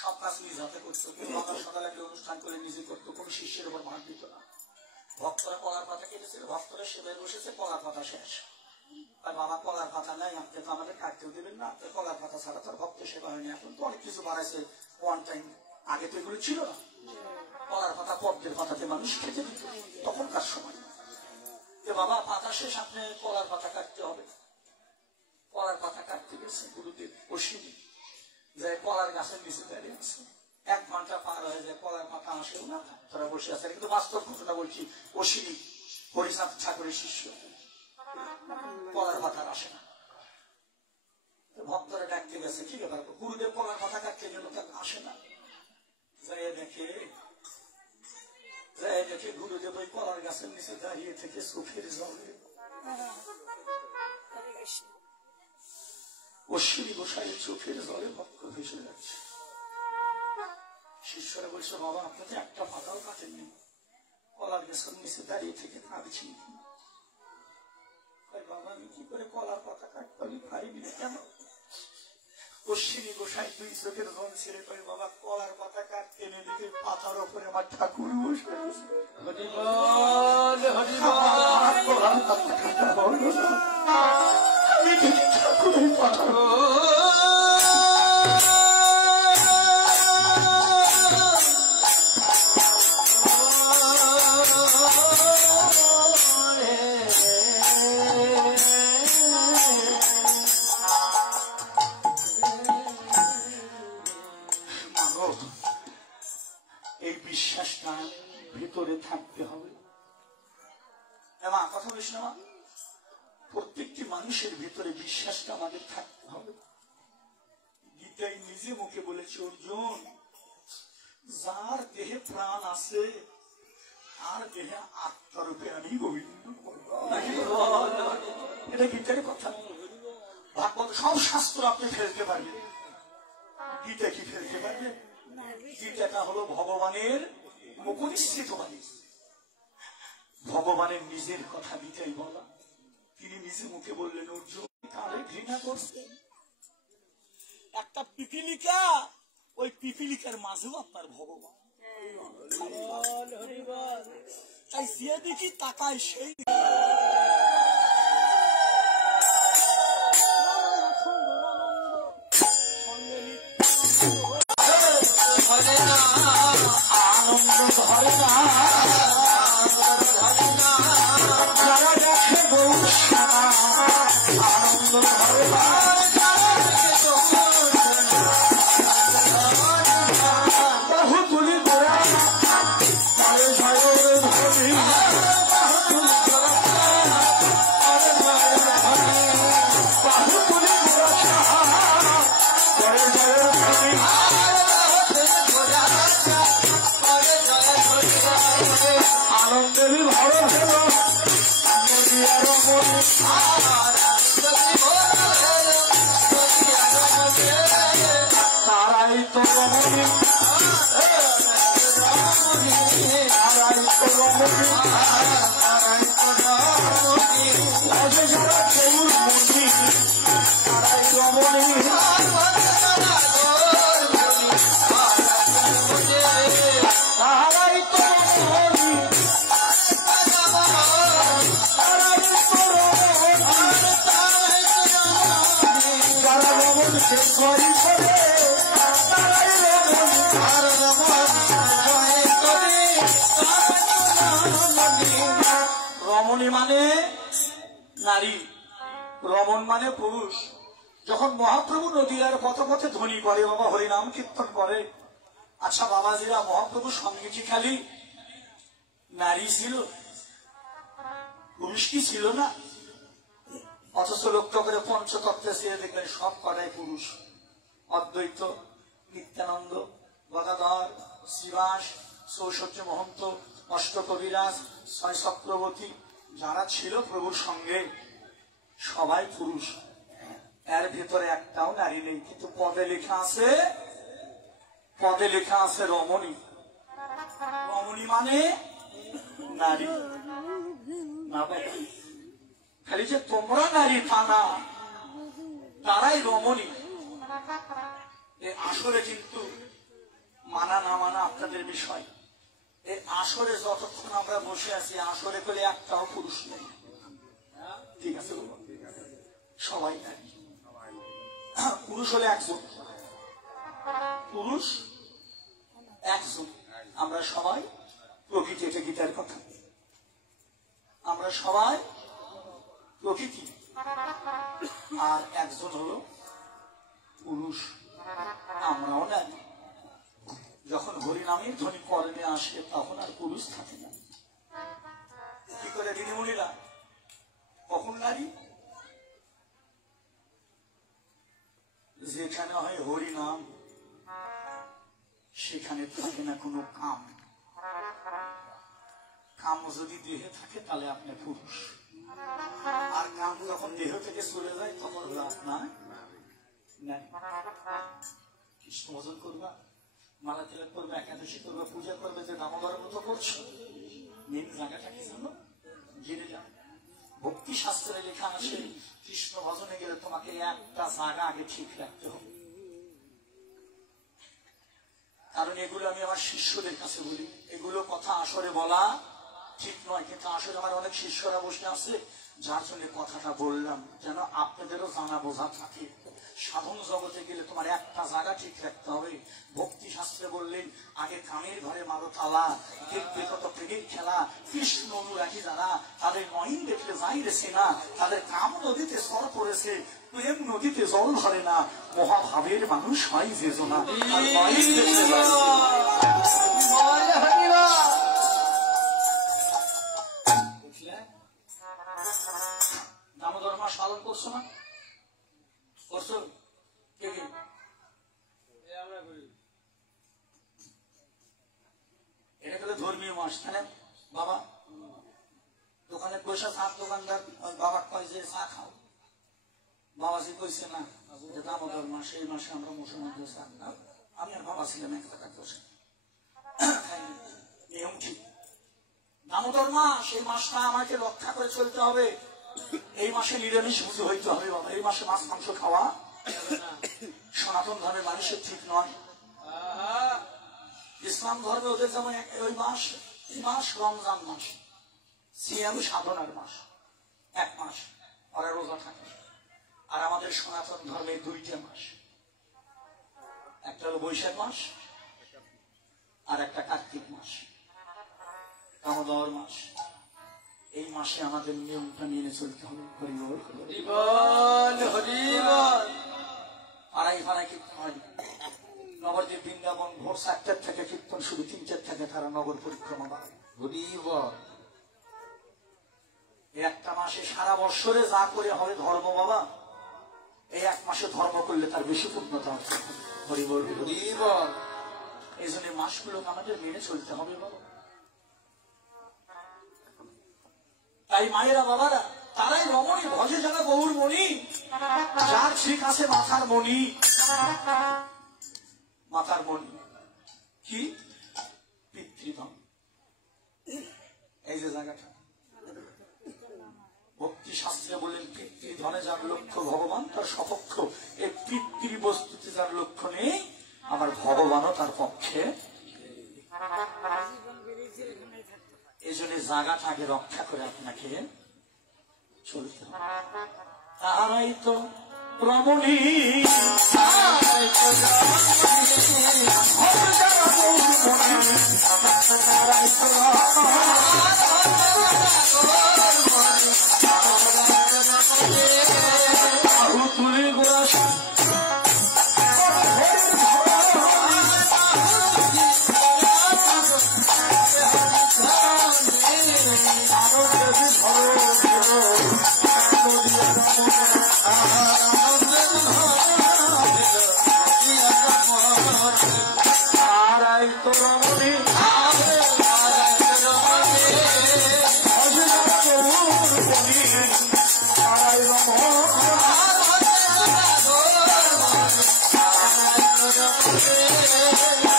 সব কাজ নিজ হাতে করতো, সকাল সকাল একটা অনুষ্ঠান করে নিজে করতো, কোন শিষ্যের উপর ভাগ দিত না। ভক্তরা কলার পাতা কেটেছিল, ভক্তরা সেবায় বসেছে, কলার পাতা শেষ। আর বাবা কলার পাতা নাই, আপনি তো আমাদের কাটতেও দেবেন না, আপনি কলার পাতা ছাড়া তার ভক্ত সেবা হয়নি। এখন তো অনেক কিছু বাড়াইছে, ওয়ান টাইম, আগে তো এগুলো ছিল না। কলার পাতা পদ্মের পাতাতে মানুষ খেতে দিত তখনকার সময়। বাবা পাতা শেষ, আপনি কলার পাতা কাটতে হবে। কলার পাতা কাটতে গেছে গুরুদেব অশ্বিনী, যে কলার গাছের নিচে দাঁড়িয়ে আছে। 1 ঘন্টা পার হয়ে যায়, কলার পাতা আসেও না, তারা বসে আছে। কিন্তু বাস্তব ঘটনা বলছি, অশ্বিনী হরিচাঁদ ঠাকুরের শিষ্য, কলার পাতা আসে না। ভক্তরা ডাকতে গেছে, কি ব্যাপার গুরুদেব কলার পাতা কাটতে গেল, তা আসে না। যাই দেখে গুরুদেব ওই কলার গাছের নিচে দাঁড়িয়ে থেকে চোখের জলে অশ্বিনী গোসাইয়ের চোখের জলে ভক্ত ভেসে যাচ্ছে। শিষ্যরা বলছে, বাবা আপনি তো একটা পাতাও কাটেননি, কলার গাছের নিচে দাঁড়িয়ে থেকে কাঁদছি। বাবা আমি কি করে কলার পাতা কাটতে, আমি পারিনি কেন? অশ্বিনী গোসাই দুই চোখের জল ছেড়ে করে, বাবা কলার পাতা কাটতে এনে দিকে পাতার ওপরে আমার ঠাকুর বসে আছে। আমি দেখি ঠাকুরের পাতা। এই বিশ্বাসটা ভিতরে থাকতে হবে। কথা বলিস না, প্রত্যেকটি মানুষের ভিতরে বিশ্বাসটা আমাদের থাকতে হবে। গীতায় নিজে মুখে বলেছে, অর্জুন যার দেহে প্রাণ আছে আর দেহে আত্মারূপে আমি গোবিন্দ। এটা গীতার কথা। ভাগবত সব শাস্ত্র আপনি ফেলতে পারবেন, গীতা কি ফেলতে পারবেন? গীতাটা হলো ভগবানের মুখনিসৃত বাণী, ভগবানের নিজের কথা গীতাই বলা। তিনি নিজে মুখে বললেন, অর্জুন কারে ঘৃণা করছেন? একটা পিপিলিকা, ওই পিপিলিকার মাঝেও আপনার ভগবান। তাই যে দেখি তাকায় সেই আনন্দ ধরে না, যারা দেখে গৌরী আনন্দ ধরে না। বহুগুলি গোড়া ধরে ধরে ধরি, বাহুগুলি গোড়া ধরে ধরে ধরি, আনন্দের ভরে হল নদীয়ার মনে। ভজে যারা গৌর মনি তারাই রমণী। তারাই তো রমণী, যারা রমণ সে করি করে তারাই রমণী মানে নারী, রমণ মানে পুরুষ। যখন মহাপ্রভু নদীয়ার পথে পথে ধ্বনি করে, বাবা হরিনাম কীর্তন করে, আচ্ছা বাবাজিরা মহাপ্রভু সঙ্গে কি খালি নারী ছিল, পুরুষ কি ছিল না? অথচ লক্ষ্য করে পঞ্চতত্ত্বে সে দেখবেন সব কটাই পুরুষ। অদ্বৈত, নিত্যানন্দ, গদাধর, শ্রীবাস, সৌসহ্য মহন্ত, অষ্টকবিরাজ, ছয় চক্রবর্তী যারা ছিল প্রভুর সঙ্গে সবাই পুরুষ। এর ভিতরে একটাও নারী নেই, কিন্তু পদে লেখা আছে, পদে লেখা আছে রমণী। রমণী মানে নারী না বাবা, খালি যে তোমরা নারী তা না, তারাই রমণী। এই আসরে কিন্তু মানা না মানা আপনাদের বিষয়। এই আসরে যতক্ষণ আমরা বসে আছি, আসরে করে একটাও পুরুষ নেই, ঠিক আছে? সবাই নারী। পুরুষ হলে একজন, পুরুষ একজন। আমরা সবাই প্রকৃতি, এটা গীতার কথা, আমরা সবাই প্রকৃতি, আর একজন হলো পুরুষ, আমরাও নারী। যখন হরিনামের ধ্বনি করণে আসে তখন আর পুরুষ থাকে না। কি করে দিদিমণিরা, কখন নারী? যেখানে হয় হরিনাম সেখানে থাকে না কোনো কাম। কাম যদি দেহে থাকে তাহলে আপনি পুরুষ, আর কাম যখন দেহ থেকে চলে যায় তখন হলো আপনার নারী। কৃষ্ণ ভজন করবা, মালা তিলক করবে, একাদশী করবে, পূজা করবে, যে দামোদর মতো করছো, মেন জায়গাটা কি জানো? জেনে যাও। ভক্তি শাস্ত্রে লেখা আছে কৃষ্ণ ভজনে গেলে তোমাকে একটা জায়গা আগে ঠিক রাখতে হবে। কারণ এগুলো আমি আমার শিষ্যদের কাছে বলি, এগুলো কথা আসরে বলা ঠিক নয়, কিন্তু আসলে আমার অনেক শিষ্যরা বসে আছে, যার জন্য কথাটা বললাম, যেন আপনাদেরও জানা বোঝা থাকে। সাধন জগতে গেলে তোমার একটা জায়গা ঠিক রাখতে হবে। ভক্তি শাস্ত্রে বললেন আগে কামের ঘরে মারো তালা, দেখবে কত প্রেমের খেলা। কৃষ্ণ অনুরাগী যারা, তাদের নয়ন দেখলে যাই রেছে না, তাদের কাম নদীতে সর পড়েছে, প্রেম নদীতে জল ধরে না। মহাভাবের মানুষ হয় যে জনা, দামোদর মাস পালন করছো না? করছো? কে কে? এটা কিন্তু ধর্মীয় মাস, তাই না বাবা? দোকানে পয়সা চার দোকানদার বাবা কয় যে চা খাও, বাবাজি কইছে না যে দামোদর মাস, এই মাসে আমরা মুসলমান চা খাও। আমি আর বাবা ছিলাম এক টাকা বসে, নিয়ম ঠিক। দামোদর মাস, এই মাসটা আমাকে রক্ষা করে চলতে হবে। এই মাসে নিরামিষ ভুজি হইতে হবে বাবা। এই মাসে মাছ মাংস খাওয়া সনাতন ধর্মের মানুষের ঠিক নয়। ইসলাম ধর্মে ওদের যেমন ওই মাস, এই মাস রমজান মাস, সিয়াম সাধনার মাস, এক মাস ওরা রোজা থাকে। আর আমাদের সনাতন ধর্মের দুইটা মাস, একটা হলো বৈশাখ মাস আর একটা কার্তিক মাস, দামোদর মাস। এই মাসে আমাদের নিয়মটা মেনে চলতে হবে। হরিবল হরিবল হরিবল। পাড়াই পাড়াই কীর্তন হয়। নবদ্বীপ বৃন্দাবন ভোর 4টার থেকে কীর্তন শুরু, 3টার থেকে তারা নগর পরিক্রমা করে। হরিবল। একটা মাসে সারা বছরে যা করে হবে ধর্ম বাবা, এই এক মাসে ধর্ম করলে তার বেশি পূর্ণতা হচ্ছে। হরিবল হরিবল। এই জন্য মাসগুলোকে আমাদের মেনে চলতে হবে বাবা। তাই মায়েরা বাবারা, তারাই রমণী, ভজে যারা গৌর মণি, যার ঠিক আছে মাথার মণি। মাথার মণি কি? পিতৃধন। এই যে জায়গাটা ভক্তি শাস্ত্রে বলেন পিতৃধনে যার লক্ষ্য ভগবান তার সপক্ষ। এই পিতৃ বস্তুতে যার লক্ষ্য নেই আমার ভগবানও তার পক্ষে। এই জন্য জায়গাটাকে রক্ষা করে আপনাকে চলতে হবে। তারাই তো রমণী তুলি গোড়া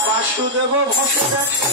বাসুদেব ভসে দেখে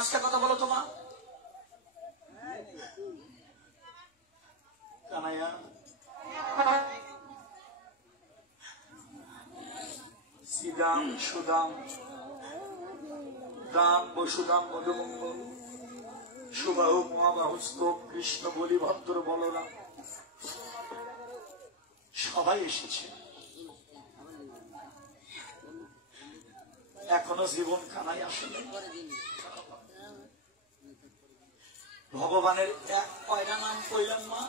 আজকে কথা বলো তোমা কানাইয়া শ্রীরাম সুদাম রাম বসুদাম মধুমঙ্গল সুবাহু মহাবাহু স্তোপ কৃষ্ণ বলি ভদ্র বলরাম সবাই এসেছে। এখনো জীবন খানায় আসলে ভগবানের এক কয়টা নাম কইলেন মা?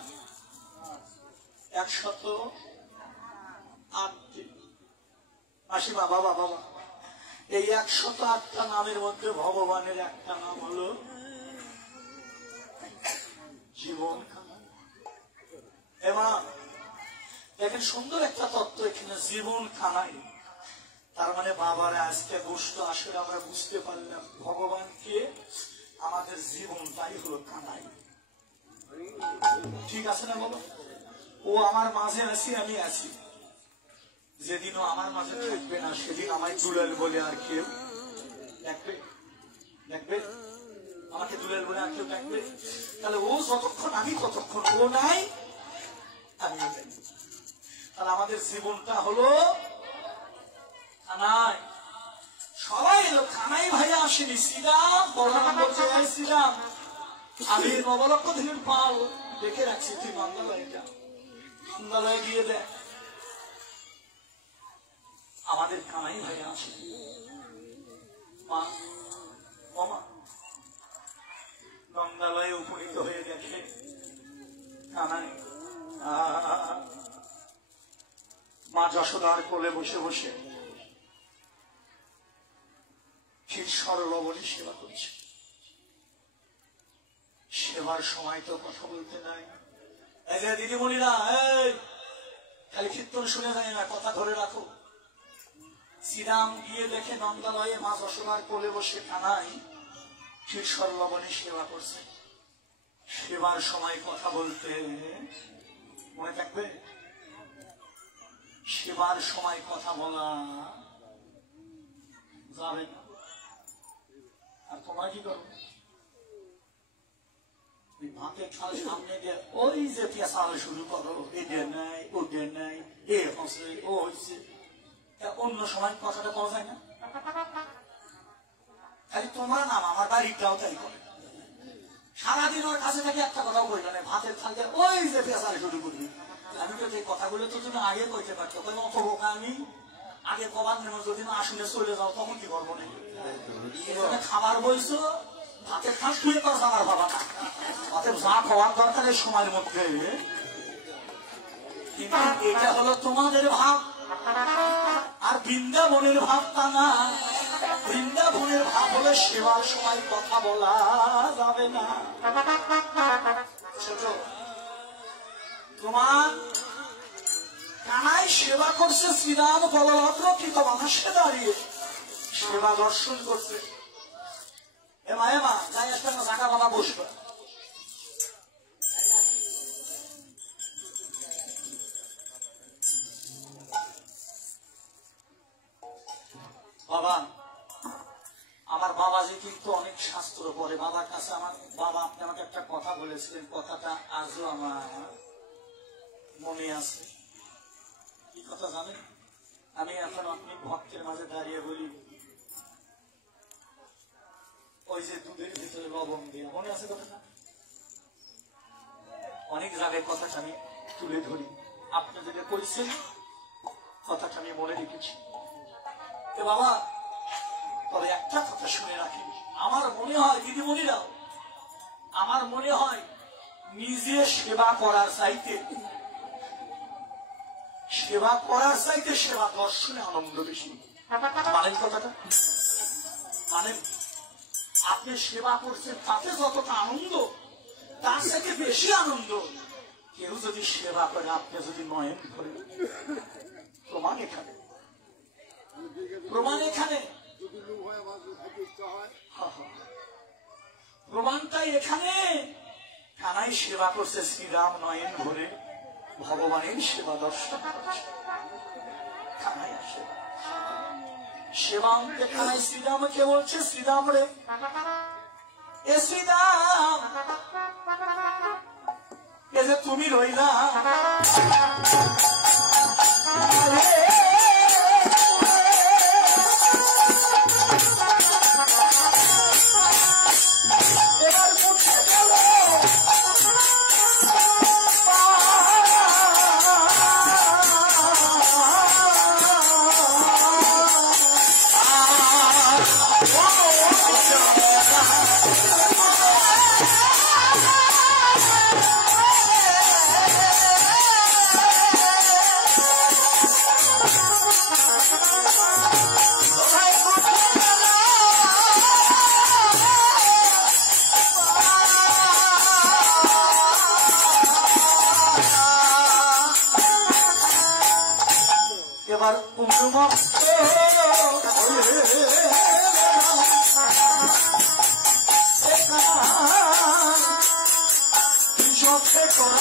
108টি। মাসিমা বাবা বাবা এই 108টা নামের মধ্যে ভগবানের একটা নাম হলো জীবন খানা। এবার দেখেন সুন্দর একটা তত্ত্ব এখানে, জীবন খানায়। তার মানে বাবারা আজকে গোষ্ঠ আসলে আমরা বুঝতে পারলাম ভগবানকে আমাদের জীবনটাই হলো কানাই। ঠিক আছে না বলো? ও আমার মাঝে আছি, আমি আছি। যেদিনও আমার মাঝে থাকবে না সেদিন আমায় দুলাল বলে আর কেউ দেখবে? দেখবে আমাকে দুলাল বলে আর কেউ দেখবে? তাহলে ও যতক্ষণ আমি ততক্ষণ ও নাই আমি নাই। তাহলে আমাদের জীবনটা হলো খানাই। সবাই এলো খানাই ভাই আসেনি। শ্রীরাম বলরাম বলছে শ্রীরাম আমি নবলক্ষ থেকে পাল দেখে রাখছি, তুই নন্দালয়ে যা, নন্দালয়ে গিয়ে দেখ আমাদের কানাই ভাই আছে। মা মামা নন্দালয়ে উপনীত হয়ে দেখে কানাই মা যশোদার কোলে বসে বসে ক্ষীরসর লবণী সেবা করছে। সেবার সময় তো কথা বলতে নাই। এই যে দিদিমণিরা, এই খালি কীর্তন শুনে যায় না, কথা ধরে রাখো। শ্রীরাম গিয়ে দেখে নন্দালয়ে মা যশোদার কোলে বসে কানাই ক্ষীরসর লবণী সেবা করছে। সেবার সময় কথা বলতে মনে থাকবে? সেবার সময় কথা বলা যাবে না। আর তোমরা কি করো? ভাতের থাল সামনে দিয়ে ওই যে পেশাল শুরু করো, এদের নাই ওদের নাই, এ হচ্ছে ও হচ্ছে। অন্য সময় কথাটা পাওয়া যায় না। খালি তোমরা নাম আমার বাড়িটাও তাই করে। সারাদিন ওর কাছে থেকে একটা কথাও বলল না, ভাতের থাল দিয়ে ওই যে পেশাল শুরু করবি। আমি তো যে কথাগুলো তো তুমি আগে কইতে পারতো, অত বোকা আমি। আগে কবার নেব, যদি না আসলে চলে যাও তখন কি করবো না? খাবার বলছো ভাতের খাস শুয়ে কর খাবার বাবা না, অতএব যা খাওয়ার দরকার এই সময়ের মধ্যে। কিন্তু এটা হলো তোমাদের ভাব, আর বৃন্দাবনের ভাব তা না। বৃন্দাবনের ভাব হলো সেবার সময় কথা বলা যাবে না। ছোট তোমার কানাই সেবা করছে, শ্রীরাম বলভদ্র কৃত মানুষে দাঁড়িয়ে সেবা দর্শন করছে। এমা এমা যাই একটা জায়গা বাবা বসবে। বাবা আমার বাবাজি কিন্তু অনেক শাস্ত্র পড়ে। বাবার কাছে আমার বাবা আপনি আমাকে একটা কথা বলেছিলেন, কথাটা আজও আমার মনে আছে। কি কথা জানেন? আমি এখন আপনি ভক্তের মাঝে দাঁড়িয়ে বলি, ওই যে দুধের ভিতরে লবণ দিয়ে, মনে আছে কথাটা? অনেক জায়গায় কথাটা আমি তুলে ধরি, আপনি যেটা করেছেন কথাটা আমি মনে রেখেছি। বাবা তবে একটা কথা শুনে রাখি, আমার মনে হয় দিদিমণিরা, আমার মনে হয় নিজে সেবা করার চাইতে সেবা দর্শনে আনন্দ বেশি। মানেন কথাটা? মানে আপনি সেবা করছেন তাতে যতটা আনন্দ, তার থেকে বেশি আনন্দ কেউ যদি সেবা করে, আপনি যদি নয়ন ধরে, প্রমাণ এখানে, প্রমাণ এখানে, প্রমাণটাই এখানে। কানাই সেবা করছে, শ্রীরাম নয়ন ভরে ভগবানের সেবা দর্শন করছে। কানাই সেবা, সেবা অন্তে কানাই শ্রীরামকে বলছে, শ্রীরাম রে, এ শ্রীরাম, এ যে তুমি রইলা এবার সবচেয়ে করা